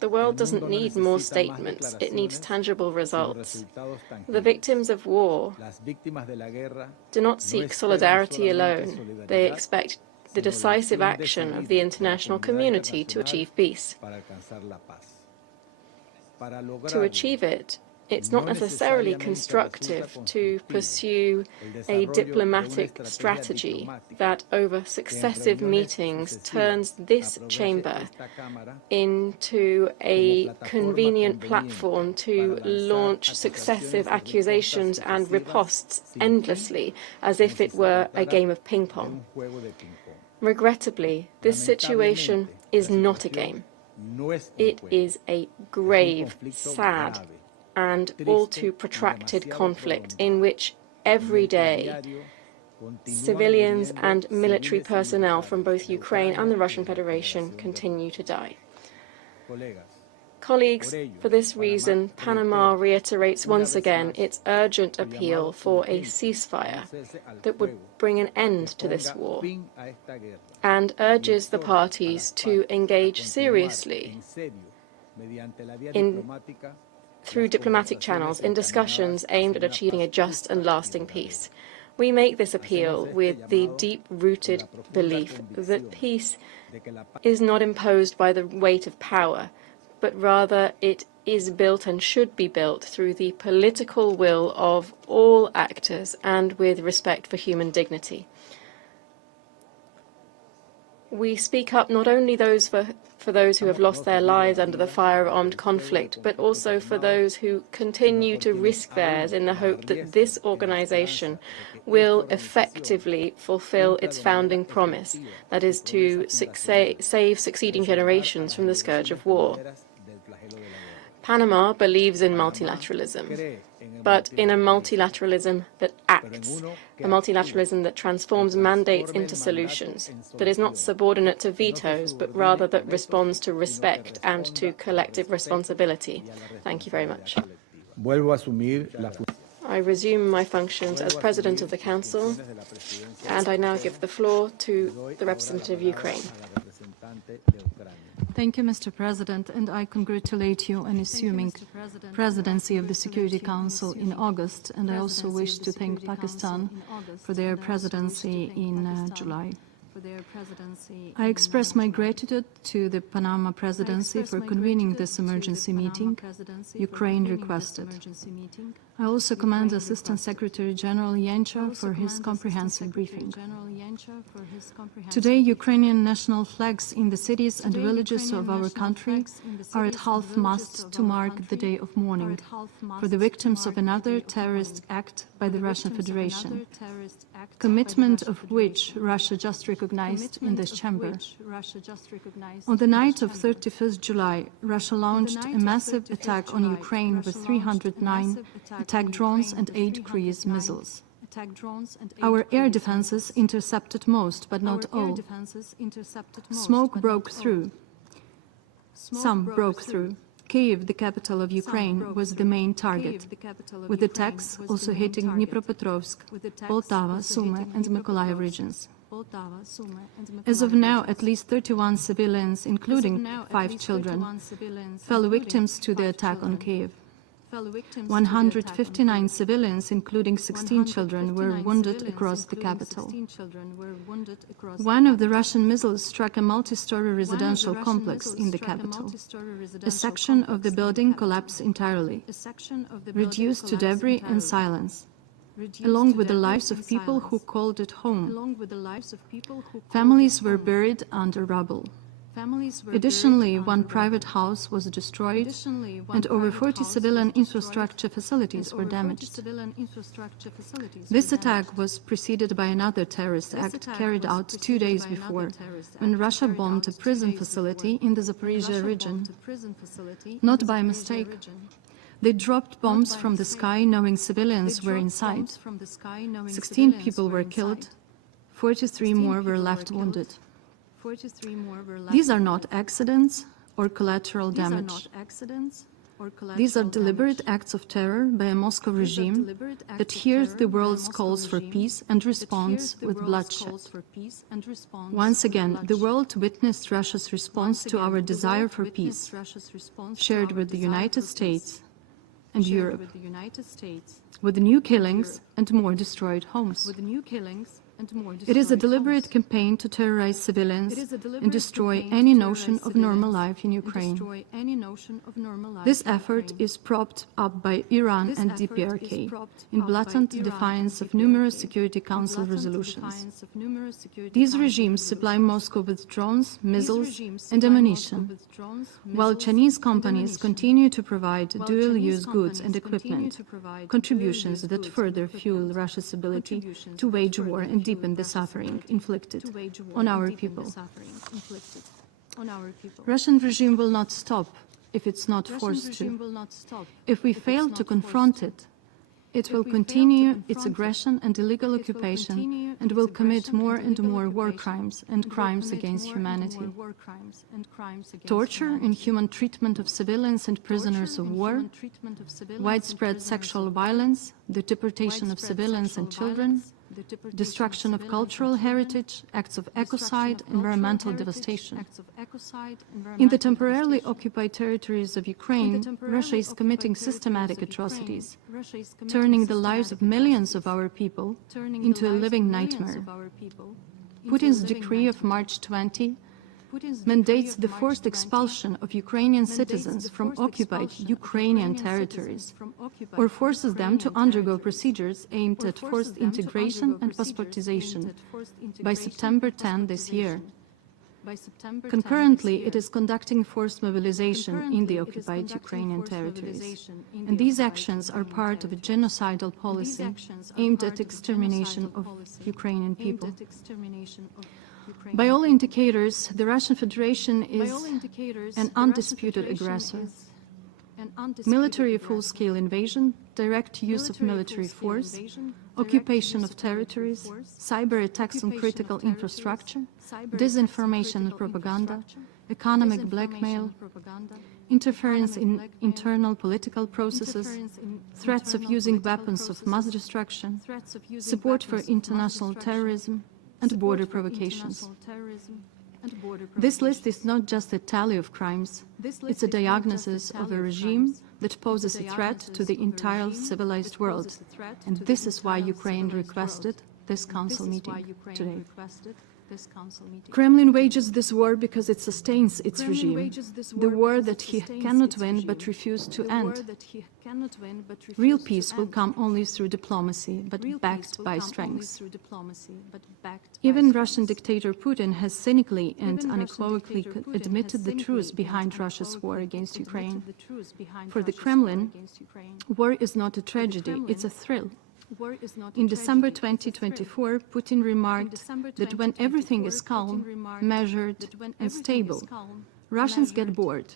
the world doesn't need more statements, it needs tangible results. The victims of war do not seek solidarity alone, they expect the decisive action of the international community to achieve peace. To achieve it, it's not necessarily constructive to pursue a diplomatic strategy that over successive meetings turns this chamber into a convenient platform to launch successive accusations and riposts endlessly as if it were a game of ping-pong. Regrettably, this situation is not a game. It is a grave, sad, and all too protracted conflict in which every day civilians and military personnel from both Ukraine and the Russian Federation continue to die. Colleagues, for this reason, Panama reiterates once again its urgent appeal for a ceasefire that would bring an end to this war and urges the parties to engage seriously through diplomatic channels in discussions aimed at achieving a just and lasting peace. We make this appeal with the deep-rooted belief that peace is not imposed by the weight of power, but rather it is built and should be built through the political will of all actors and with respect for human dignity. We speak up not only for those who have lost their lives under the fire of armed conflict, but also for those who continue to risk theirs in the hope that this organization will effectively fulfill its founding promise, that is to save succeeding generations from the scourge of war. Panama believes in multilateralism, but in a multilateralism that acts, a multilateralism that transforms mandates into solutions, that is not subordinate to vetoes, but rather that responds to respect and to collective responsibility. Thank you very much. I resume my functions as President of the Council, and I now give the floor to the representative of Ukraine. Thank you, Mr. President, and I congratulate you on assuming presidency of the Security Council in August, and I also wish to thank Pakistan for their presidency in July. I express my gratitude to the Panama presidency for convening this emergency meeting Ukraine requested. I also commend Assistant Secretary General Yancha for his comprehensive briefing. Today, Ukrainian national flags in the cities and villages of our country are at half-mast to mark the day of mourning for the victims of another terrorist act by the Russian Federation, commitment of which Russia just recognized in this chamber. On the night of 31st July, Russia launched a massive attack on Ukraine with 309 attack drones and 8 cruise missiles. Our air defenses intercepted most, but not all. Smoke broke through. Some broke through. Kyiv, the capital of Ukraine, was the main target, with attacks also hitting Dnipropetrovsk, Poltava, Sumy, and Mykolaiv regions. As of now, at least 31 civilians, including 5 children, fell victims to the attack on Kyiv. 159 civilians, including 16 children, were wounded across the capital. One of the Russian missiles struck a multi-story residential complex in the capital. A section of the building collapsed entirely, reduced to debris and silence, along with the lives of people who called it home. Families were buried under rubble. Additionally, one private house was destroyed and over 40 civilian infrastructure facilities were damaged. This attack was preceded by another terrorist act carried out 2 days before, when Russia bombed a prison facility in the Zaporizhia region. Not by mistake. They dropped bombs from the sky knowing civilians were inside. 16 people were killed, 43 more were left wounded. These are not accidents or collateral damage. These are deliberate acts of terror by a Moscow regime that hears the world's calls for peace and responds with bloodshed. Once again, the world witnessed Russia's response to our desire for peace, shared with the United States and Europe, with new killings and more destroyed homes. It is a deliberate campaign to terrorize civilians and destroy any notion of normal life in Ukraine. This effort is propped up by Iran and DPRK in blatant defiance of numerous Security Council resolutions. These regimes supply Moscow with drones, missiles, and ammunition, while Chinese companies continue to provide dual-use goods and equipment, contributions that further fuel Russia's ability to wage war and deepen the suffering inflicted on our people. Russian regime will not stop if it's not forced to. If we fail to confront it, it will continue its aggression and illegal occupation and will commit more and more war crimes and crimes against humanity. Torture, inhuman treatment of civilians and prisoners of war, widespread sexual violence, the deportation of civilians and children, destruction of cultural heritage, acts of ecocide, environmental devastation. In the temporarily occupied territories of Ukraine, Russia is committing systematic atrocities, turning the lives of millions of our people into a living nightmare. Putin's decree of March 20 mandates the forced expulsion of Ukrainian citizens from occupied Ukrainian territories, or forces them to undergo procedures aimed at forced integration and passportization by September 10 this year. Concurrently, it is conducting forced mobilization in the occupied Ukrainian territories. And these actions are part of a genocidal policy aimed at extermination of Ukrainian people. By all indicators, the Russian Federation is an undisputed aggressor. Military full-scale invasion, direct use of military force, occupation of territories, cyber attacks on critical infrastructure, disinformation and propaganda, economic blackmail, interference in internal political processes, threats of using weapons of mass destruction, support for international terrorism, and border provocations. This list is not just a tally of crimes, it's a diagnosis of a regime that poses a threat to the entire civilized world. And this is why Ukraine requested this council meeting today. Kremlin wages this war because it sustains its regime, the war that he cannot win but refused to end. Real peace will come only through diplomacy, but backed by strength. Even Russian dictator Putin has cynically and unequivocally admitted the truth behind Russia's war against Ukraine. For the Kremlin, war is not a tragedy, it's a thrill. In December 2024, Putin remarked that when everything is calm, measured, and stable, Russians get bored.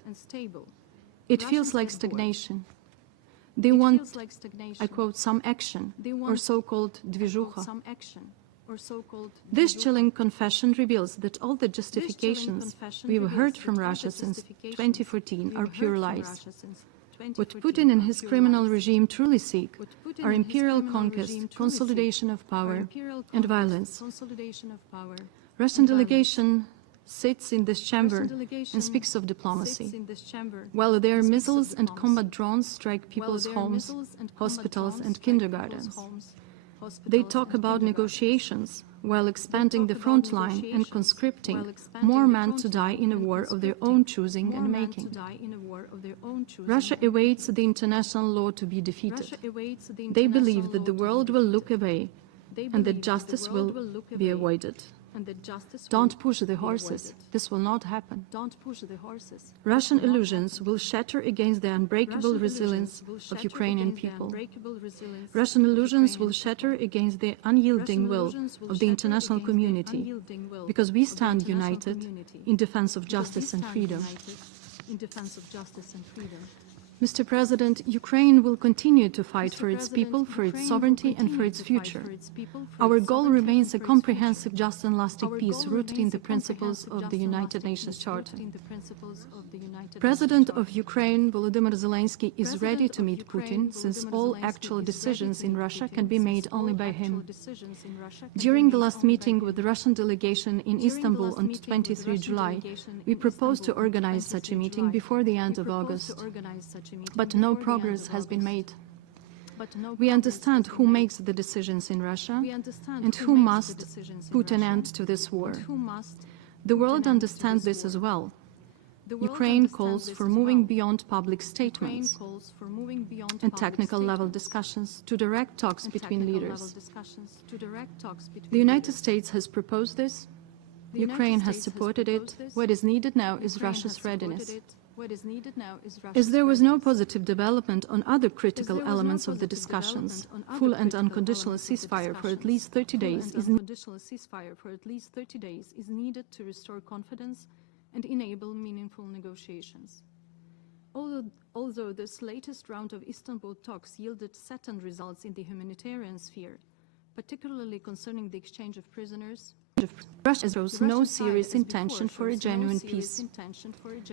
It feels like stagnation. They want, I quote, some action, or so-called движуха. This chilling confession reveals that all the justifications we've heard from Russia since 2014 are pure lies. What Putin and his criminal regime truly seek are imperial conquest, consolidation of power, and violence. Russian delegation sits in this chamber and speaks of diplomacy, while their missiles and combat drones strike people's homes, hospitals, and kindergartens. They talk about negotiations, while expanding the front line and conscripting more men to die in a war of their own choosing and making. Russia awaits the international law to be defeated. They believe that the world will look away and that justice will be avoided. Don't push the horses. This will not happen. Russian illusions will shatter against the unbreakable resilience of Ukrainian people. Russian illusions will shatter against the unyielding will of the international community, because we stand united in defense of justice and freedom. Mr. President, Ukraine will continue to fight for its people, for its sovereignty, and for its future. Our goal remains a comprehensive, just, and lasting peace rooted in the principles of the United Nations Charter. President of Ukraine, Volodymyr Zelensky, is ready to meet Putin, since all actual decisions in Russia can be made only by him. During the last meeting with the Russian delegation in Istanbul on 23 July, we proposed to organize such a meeting before the end of August. But no progress has been made. We understand who makes the decisions in Russia and who must put an end to this war. The world understands this as well. Ukraine calls for moving beyond public statements and technical level discussions to direct talks between leaders. The United States has proposed this. Ukraine has supported it. What is needed now is Russia's readiness. As there was no positive development on other critical elements of the discussions, full and unconditional ceasefire for at least 30 days is needed to restore confidence and enable meaningful negotiations. Although this latest round of Istanbul talks yielded certain results in the humanitarian sphere, particularly concerning the exchange of prisoners, Russia shows no serious intention for a genuine peace.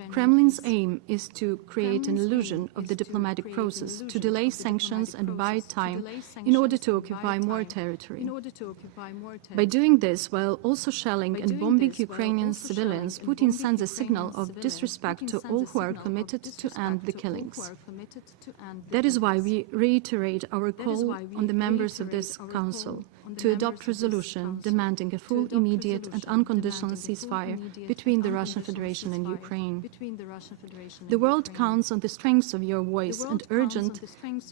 Kremlin's aim is to create an illusion of the diplomatic process, to delay sanctions and buy time in order to occupy more territory. By doing this, while also shelling and bombing Ukrainian civilians, Putin sends a signal of disrespect to all who are committed to end the killings. That is why we reiterate our call on the members of this Council to adopt resolution demanding a full, immediate and unconditional ceasefire between the Russian Federation and Ukraine. The world counts on the strength of your voice and urgent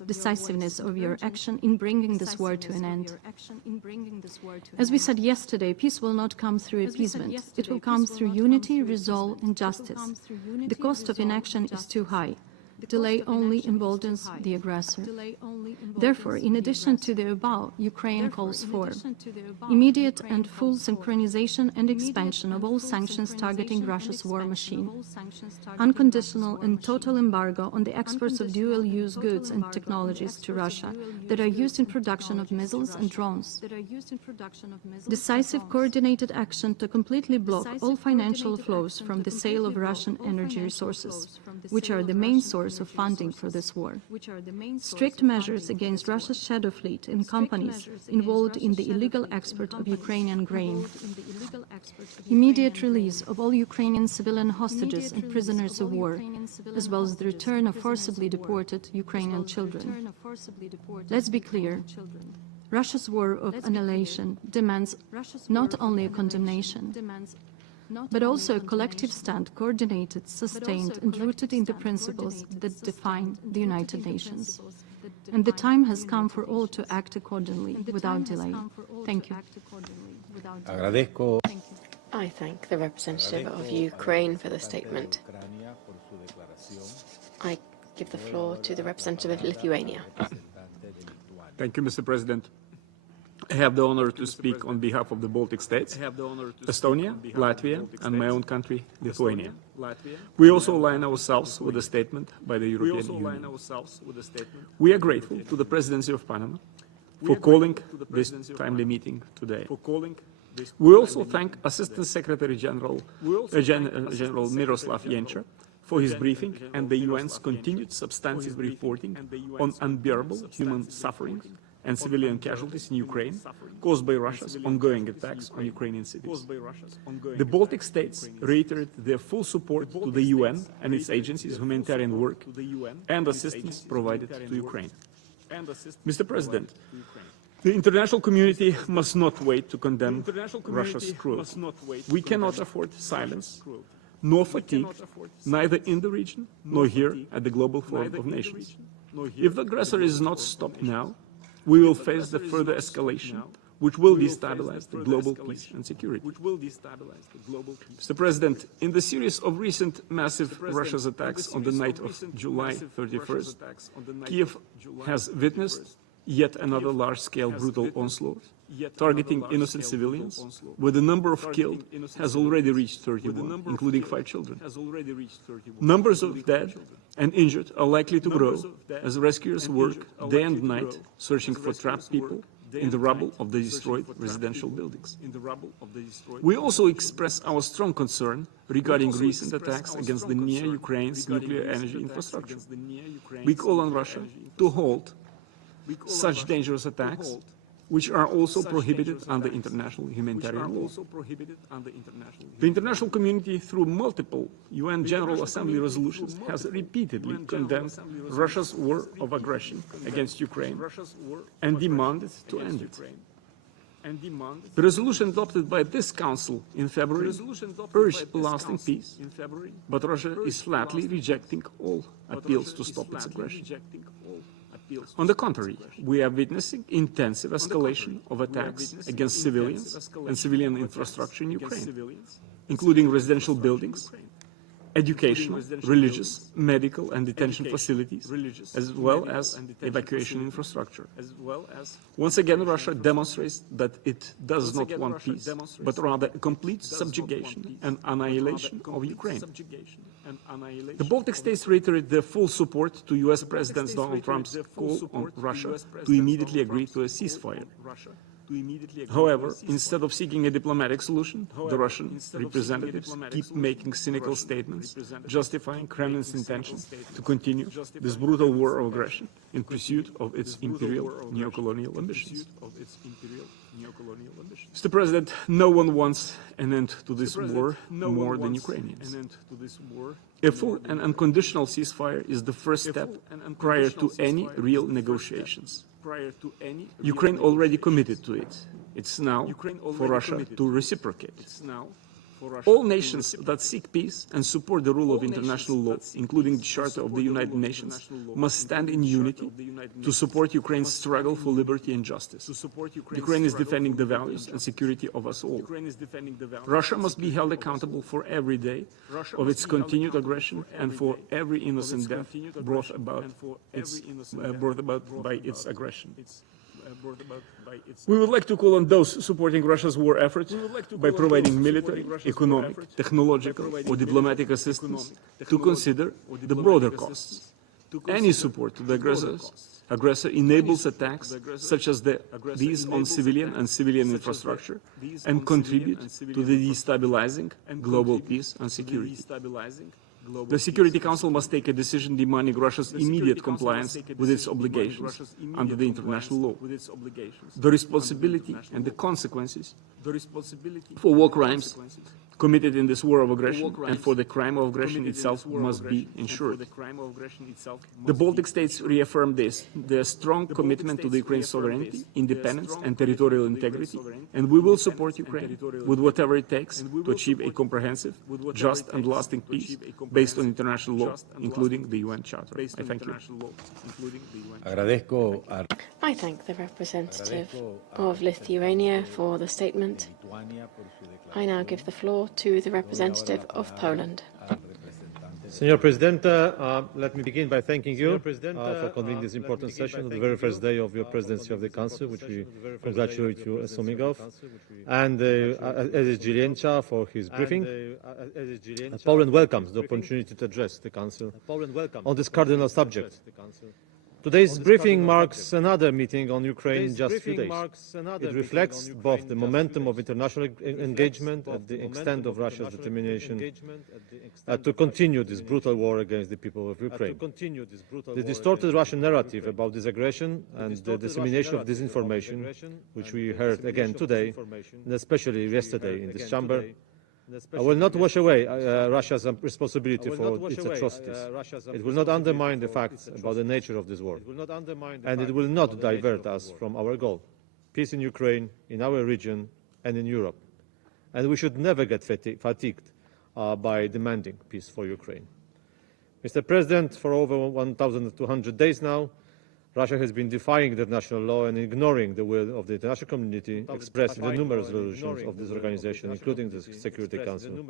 decisiveness of your action in bringing this war to an end. As we said yesterday, peace will not come through appeasement. It will come through unity, resolve and justice. The cost of inaction is too high. Delay only emboldens the aggressor. Therefore, in addition to the above, Ukraine calls for immediate and full synchronization and expansion of all sanctions targeting Russia's war machine, unconditional and total embargo on the exports of dual-use goods and technologies to Russia that are used in production of missiles and drones, decisive coordinated action to completely block all financial flows from the sale of Russian energy resources, which are the main source of funding for this war. Strict measures against Russia's shadow fleet and companies involved in the illegal export of Ukrainian grain. Immediate release of all Ukrainian civilian hostages and prisoners of war, as well as the return of forcibly deported Ukrainian children. Let's be clear. Russia's war of annihilation demands not only a condemnation, but also a collective stand, coordinated, sustained, and rooted in the principles that define the United Nations. And the time has come for all to act accordingly, without delay. Thank you. I thank the representative of Ukraine for the statement. I give the floor to the representative of Lithuania. Thank you, Mr. President. I have the honor to speak on behalf of the Baltic states, Estonia, Latvia, and my own country, Lithuania. We also align ourselves with a statement by the European Union. We are grateful to the Presidency of Panama for calling this timely meeting today. We also thank Assistant Secretary General Miroslav Jenča for his briefing and the UN's continued substantive reporting on unbearable human suffering and civilian casualties in Ukraine caused by Russia's ongoing attacks on Ukrainian cities. The Baltic states reiterated their full support to the UN and its agencies' humanitarian work and assistance provided to Ukraine. Mr. President, the international community must not wait to condemn Russia's cruelty. We cannot afford silence nor fatigue, neither in the region nor here at the Global Forum of Nations. If the aggressor is not stopped now, we will face the further escalation, which will destabilize the global peace and security. Mr. President, in the series of recent massive Russia's attacks on the night of July 31st, Kiev has witnessed yet another large-scale brutal onslaught, targeting innocent civilians, where the number of killed has already reached 31, including 5 children. Numbers of dead and injured are likely to grow as rescuers work day and night searching for trapped people in the rubble of the destroyed residential buildings. We also express our strong concern regarding recent attacks against the near Ukraine's nuclear energy infrastructure. We call on Russia to halt such dangerous attacks, which are also prohibited under international humanitarian law. The international community, through multiple UN General Assembly resolutions, has repeatedly condemned Russia's war of aggression against Ukraine and demanded to end it. The resolution adopted by this Council in February urged lasting peace, but Russia is flatly rejecting all appeals to stop its aggression. On the contrary, we are witnessing intensive escalation of attacks against civilians and civilian infrastructure in Ukraine, including residential buildings, educational, religious, medical and detention facilities, as well as evacuation infrastructure. Once again, Russia demonstrates that it does not want peace, but rather a complete subjugation and annihilation of Ukraine. The Baltic states reiterate their full support to US President Donald Trump's call on Russia to immediately agree to a ceasefire. However, instead of seeking a diplomatic solution, the Russian representatives keep making cynical statements justifying Kremlin's intention to continue this brutal war of aggression in pursuit of its imperial neocolonial ambitions. Mr. President, no one wants an end to this war more than Ukrainians. A full and unconditional ceasefire is the first step prior to any real negotiations. Ukraine already committed to it. It's now for Russia to reciprocate. All nations that seek peace and support the rule of international law, including the Charter of the United Nations, must stand in unity to support Ukraine's struggle for liberty and justice. Ukraine is defending the values and security of us all. Russia must be held accountable for every day of its continued aggression and for every innocent death brought about by its aggression. We would like to call on those supporting Russia's war efforts by providing military, economic, technological or diplomatic assistance to consider the broader costs. Any support to the aggressor enables attacks such as these on civilian and civilian infrastructure and contribute to the destabilizing global peace and security. The Security Council must take a decision demanding Russia's immediate compliance with its obligations under the international law. The responsibility and the consequences for war crimes committed in this war of aggression and for the crime of aggression itself must be ensured. The Baltic states reaffirm their strong commitment to the Ukraine's sovereignty, independence and territorial integrity, and we will support Ukraine with whatever it takes to achieve a comprehensive, just and lasting peace based on international law, including the UN Charter. I thank you. I thank the representative of Lithuania for the statement. I now give the floor to the representative of Poland. Senor President, let me begin by thanking you for convening this important session on the very first day of your presidency of the Council, which we congratulate you assuming of, and Edis Giliencha for his briefing. Poland welcomes the opportunity to address the Council on this cardinal subject. Today's briefing marks another meeting on Ukraine in just a few days. It reflects both the momentum of international engagement and the extent of Russia's determination to continue this brutal war against the people of Ukraine. The distorted Russian narrative about this aggression and the dissemination of disinformation, which we heard again today, and especially yesterday in this chamber, will not wash away Russia's responsibility for its atrocities. It will not undermine the facts about the nature of this war. And it will not divert us from our goal, peace in Ukraine, in our region, and in Europe. And we should never get fatigued by demanding peace for Ukraine. Mr. President, for over 1,200 days now, Russia has been defying international law and ignoring the will of the international community expressed in the numerous resolutions of this organization, including the Security Council,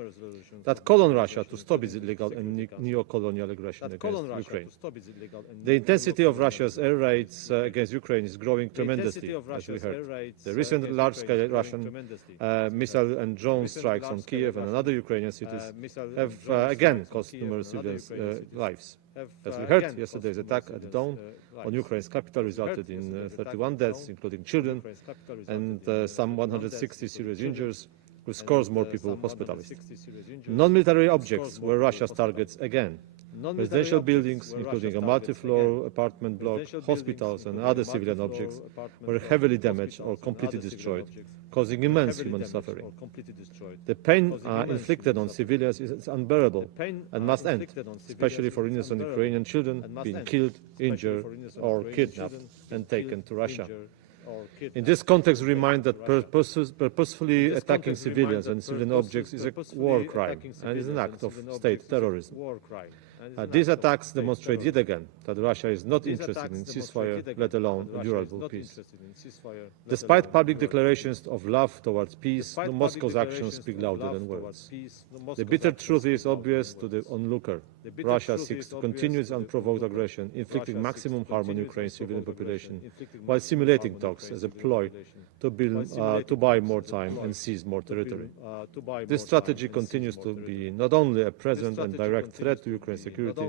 that call on Russia to stop its illegal and neo-colonial aggression against Ukraine. The intensity of Russia's air raids against Ukraine is growing tremendously, as we heard. The recent large-scale Russian missile and drone strikes on Kiev and other Ukrainian cities have again cost numerous civilians' lives. As we heard, yesterday's attack at dawn on Ukraine's capital resulted in 31 deaths, including children, and some 160 serious injuries, with scores more people hospitalized. Non-military objects were Russia's targets again. Residential buildings, including a multi-floor apartment block, hospitals and other civilian objects, were heavily damaged or completely destroyed, causing immense human suffering. The pain inflicted on civilians is unbearable and must end, especially for innocent Ukrainian children being killed, injured or kidnapped and taken to Russia. In this context, we remind that purposefully attacking civilians and civilian objects is a war crime and is an act of state terrorism. These attacks demonstrate yet again that Russia is not interested in ceasefire, let alone a durable peace. Despite public declarations of love towards peace, Moscow's actions speak louder than words. The bitter truth is obvious to the onlooker. Russia seeks to continue its unprovoked aggression, inflicting maximum harm on Ukraine's civilian population, while simulating talks as a ploy to buy more time and seize more territory. This strategy continues to be not only a present and direct threat to Ukraine's security,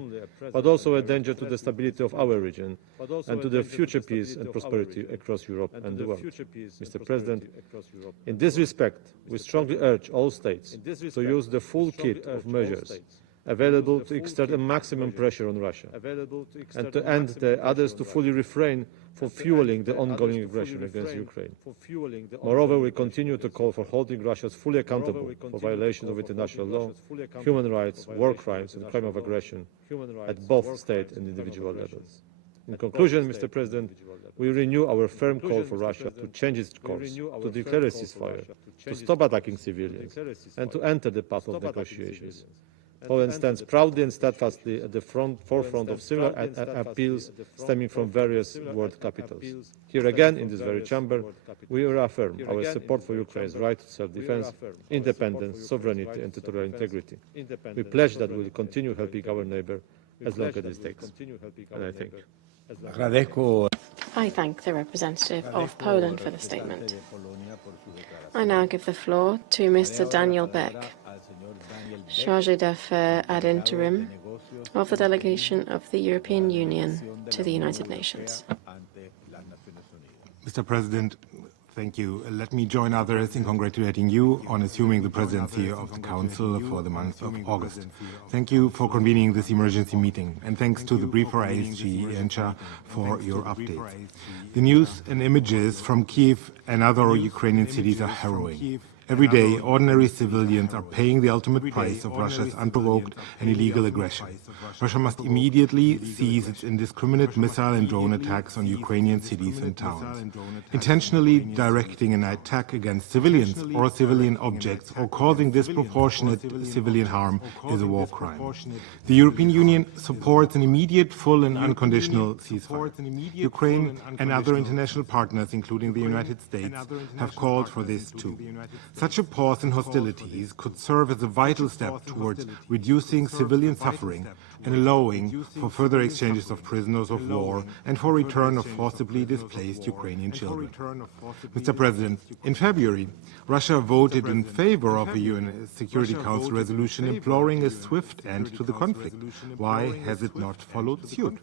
but also a danger to the stability of our region and to the future peace and prosperity across Europe and the world. Mr. President, in this respect, we strongly urge all states to use the full kit of measures available to exert a maximum pressure on Russia, and to end the others to fully refrain from fueling the ongoing aggression against Ukraine. Moreover, we continue to call for holding Russia fully accountable for violations of international law, human rights, war crimes and crime of aggression at both state and individual levels. In conclusion, Mr. President, we renew our firm call for Russia to change its course, to declare a ceasefire, to stop attacking civilians, and to enter the path of negotiations. Poland stands proudly and steadfastly at the forefront of similar appeals stemming from various world capitals. Here again, in this very chamber, we reaffirm our support for Ukraine's right to self-defense, independence, sovereignty and territorial integrity. We pledge that we will continue helping our neighbor as long as it takes. And I thank you. I thank the representative of Poland for the statement. I now give the floor to Mr. Daniel Beck, Chargé d'Affaires ad interim of the delegation of the European Union to the United Nations. Mr. President, thank you. Let me join others in congratulating you on assuming the presidency of the Council for the month of August. Thank you for convening this emergency meeting, and thanks to the briefer ISG Encha for your updates. The news and images from Kiev and other Ukrainian cities are harrowing. Every day, ordinary civilians are paying the ultimate price of Russia's unprovoked and illegal aggression. Russia must immediately cease its indiscriminate missile and drone attacks on Ukrainian cities and towns. Intentionally directing an attack against civilians or civilian objects or causing disproportionate civilian harm is a war crime. The European Union supports an immediate, full and unconditional ceasefire. Ukraine and other international partners, including the United States, have called for this too. Such a pause in hostilities could serve as a vital step towards reducing civilian suffering and allowing for further exchanges of prisoners of war and for return of forcibly displaced Ukrainian children. Mr. President, in February, Russia voted in favor of a UN Security Council resolution imploring a swift end to the conflict. Why has it not followed suit?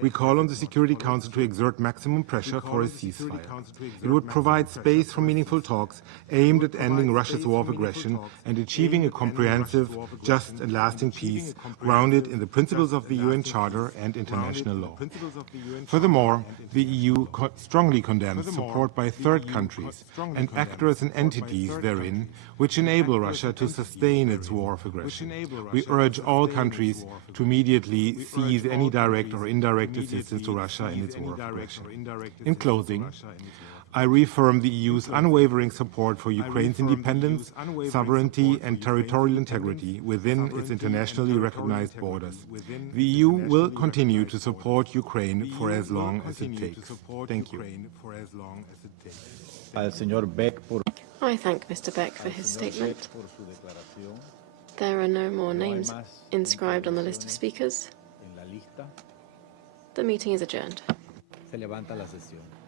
We call on the Security Council to exert maximum pressure for a ceasefire. It would provide space for meaningful talks aimed at ending Russia's war of aggression and achieving a comprehensive, just and lasting peace grounded in the principles of the UN Charter and international law. Furthermore, the EU strongly condemns support by third countries and actors and entities therein which enable Russia to sustain its war of aggression. We urge all countries to immediately cease any direct or indirect assistance to Russia in its war of aggression. In closing, I reaffirm the EU's unwavering support for Ukraine's independence, sovereignty and territorial integrity within its internationally recognized borders. The EU will continue to support Ukraine for as long as it takes. Thank you. I thank Mr. Beck for his statement. There are no more names inscribed on the list of speakers. The meeting is adjourned. Se levanta la sesión.